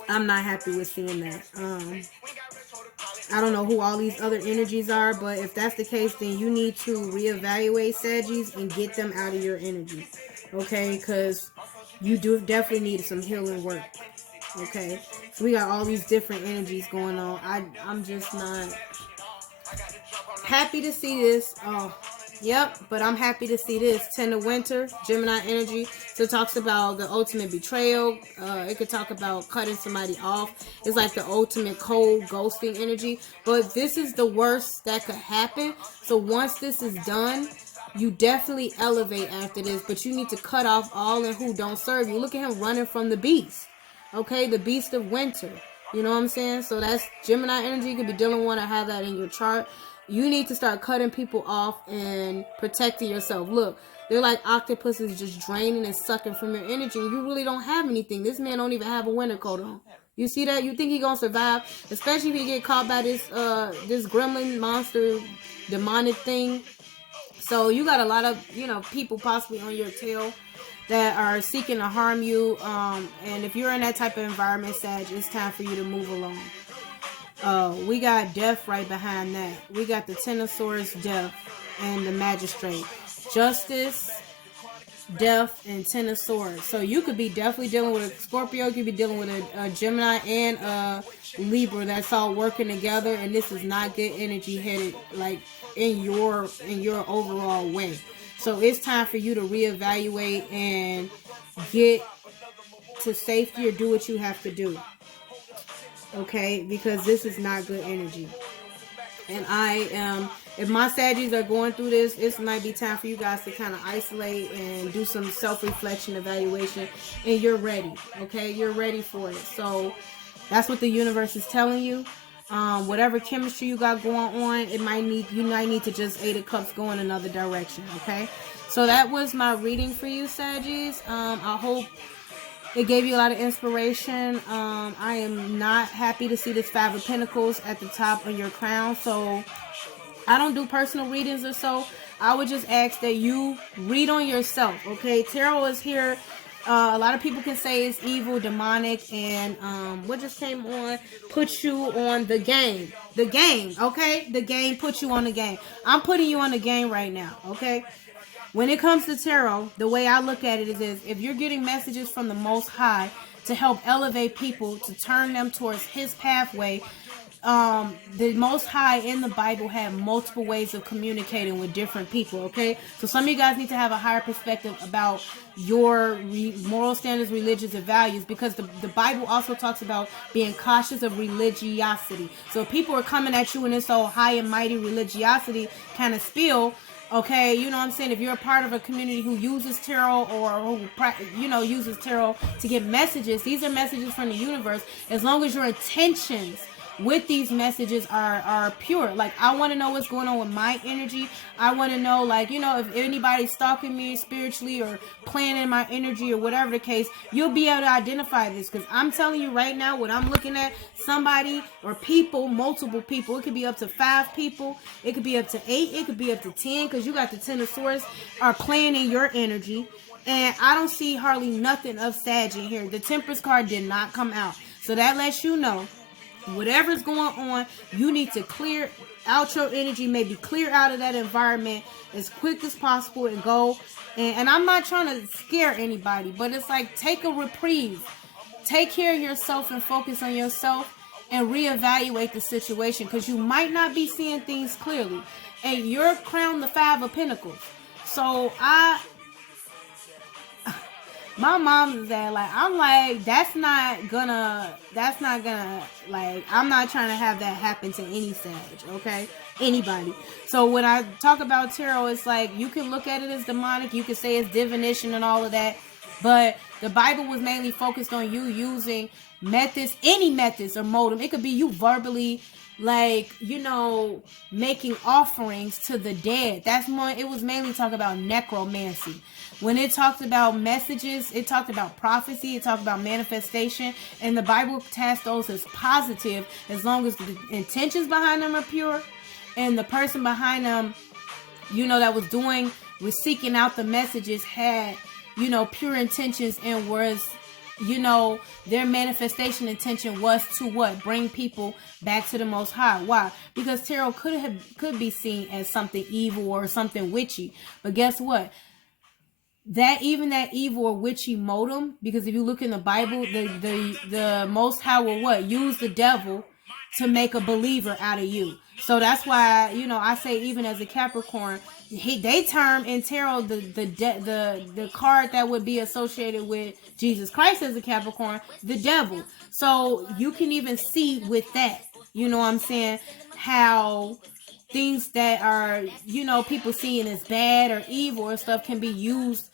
I'm not happy with seeing that. I don't know who all these other energies are, but if that's the case, then you need to reevaluate Saggies and get them out of your energy. Okay? Because you do definitely need some healing work. Okay? So we got all these different energies going on. I'm just not happy to see this. Oh, yep, but I'm happy to see this. 10 of Winter, Gemini energy. So it talks about the ultimate betrayal. It could talk about cutting somebody off. It's like the ultimate cold ghosting energy. But this is the worst that could happen. So once this is done, you definitely elevate after this. But you need to cut off all and who don't serve you. Look at him running from the beast. Okay, the beast of winter. You know what I'm saying? So that's Gemini energy. You could be dealing with or have that in your chart. You need to start cutting people off and protecting yourself. Look, they're like octopuses just draining and sucking from your energy. You really don't have anything. This man don't even have a winter coat on. You see that? You think he gonna survive? Especially if he get caught by this gremlin monster demonic thing. So you got a lot of people possibly on your tail that are seeking to harm you. And if you're in that type of environment, Sag, it's time for you to move along. We got death right behind that. We got the Ten of Swords, death, and the Magistrate. Justice, death, and Ten of Swords. So you could be definitely dealing with a Scorpio. You could be dealing with a Gemini and a Libra that's all working together. And this is not good energy headed like in your overall way. So it's time for you to reevaluate and get to safety or do what you have to do. Okay, because this is not good energy. And if my Saggies are going through this, it might be time for you guys to kind of isolate and do some self-reflection, evaluation, and you're ready. Okay, you're ready for it. So That's what the universe is telling you. Whatever chemistry you got going on, you might need to just 8 of Cups go in another direction. Okay, so that was my reading for you, Saggies. I hope it gave you a lot of inspiration. I am not happy to see this 5 of Pentacles at the top of your crown. So I don't do personal readings or so. I would just ask that you read on yourself. Okay, tarot is here. A lot of people can say it's evil, demonic, and what just came on put you on the game. The game, okay? The game put you on the game. I'm putting you on the game right now, okay? When it comes to tarot, the way I look at it is this: if you're getting messages from the Most High to help elevate people, to turn them towards His pathway, the Most High in the Bible had multiple ways of communicating with different people, okay? So some of you guys need to have a higher perspective about your moral standards, religions, and values, because the Bible also talks about being cautious of religiosity. So if people are coming at you in this whole high and mighty religiosity kind of spiel, okay, you know what I'm saying? If you're a part of a community who uses tarot or who, uses tarot to get messages, these are messages from the universe. As long as your intentions with these messages are pure. Like, I want to know what's going on with my energy. I want to know, like, if anybody's stalking me spiritually or playing in my energy or whatever the case, you'll be able to identify this. Because I'm telling you right now, what I'm looking at, somebody or people, multiple people, it could be up to 5 people, it could be up to 8, it could be up to 10, because you got the 10 of Swords, are playing in your energy. And I don't see hardly nothing of Sag in here. The Temperance card did not come out. So that lets you know, whatever's going on, you need to clear out your energy, maybe clear out of that environment as quick as possible and go. And I'm not trying to scare anybody, but it's like, take a reprieve. Take care of yourself and focus on yourself and reevaluate the situation, because you might not be seeing things clearly. And you're crowned the 5 of Pentacles. So my mom is that, like, I'm like, that's not gonna, like, I'm not trying to have that happen to any Sag, okay? Anybody. So when I talk about tarot, it's like, you can look at it as demonic, you can say it's divination and all of that, but the Bible was mainly focused on you using methods, any methods or modem. It could be you verbally, like, making offerings to the dead. It was mainly talking about necromancy. When it talked about messages, it talked about prophecy, it talked about manifestation, and the Bible tasked those as positive, as long as the intentions behind them are pure, and the person behind them, that was seeking out the messages had, pure intentions, and was, their manifestation intention was to what? Bring people back to the Most High. Why? Because tarot could be seen as something evil or something witchy. But guess what? That evil or witchy modem, because if you look in the Bible, the Most High will what? Use the devil to make a believer out of you. So that's why, I say, even as a Capricorn, they term in tarot the card that would be associated with Jesus Christ as a Capricorn, the devil. So you can even see with that, what I'm saying, how things that are, people seeing as bad or evil or stuff can be used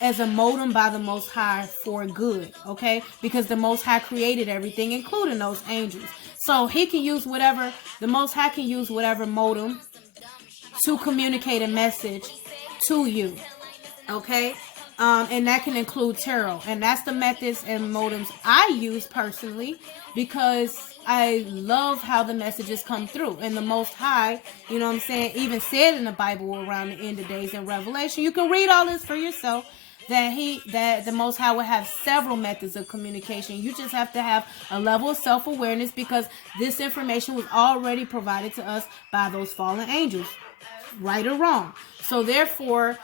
as a modem by the Most High for good, okay? Because the Most High created everything, including those angels. So he can use whatever, the Most High can use whatever modem to communicate a message to you, okay? And that can include tarot. And that's the methods and modems I use personally, because I love how the messages come through. And the Most High, even said in the Bible around the end of days in Revelation, you can read all this for yourself, that the Most High will have several methods of communication. You just have to have a level of self-awareness, because this information was already provided to us by those fallen angels, right or wrong. So therefore,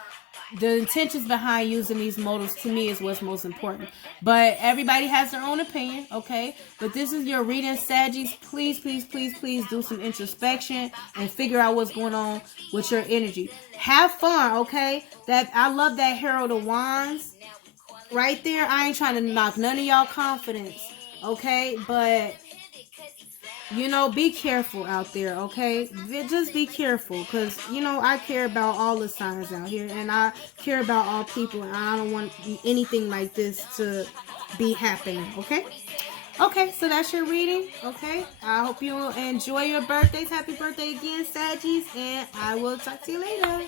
the intentions behind using these motives, to me, is what's most important. But everybody has their own opinion, okay? But this is your reading, Saggies. Please, please, please, please do some introspection and figure out what's going on with your energy. Have fun, okay? I love that Herald of Wands right there. I ain't trying to knock none of y'all confidence, okay? But be careful out there, okay? Just be careful, because, I care about all the signs out here, and I care about all people, and I don't want anything like this to be happening, okay? Okay, so that's your reading. Okay, I hope you enjoy your birthdays. Happy birthday again, Saggies, and I will talk to you later.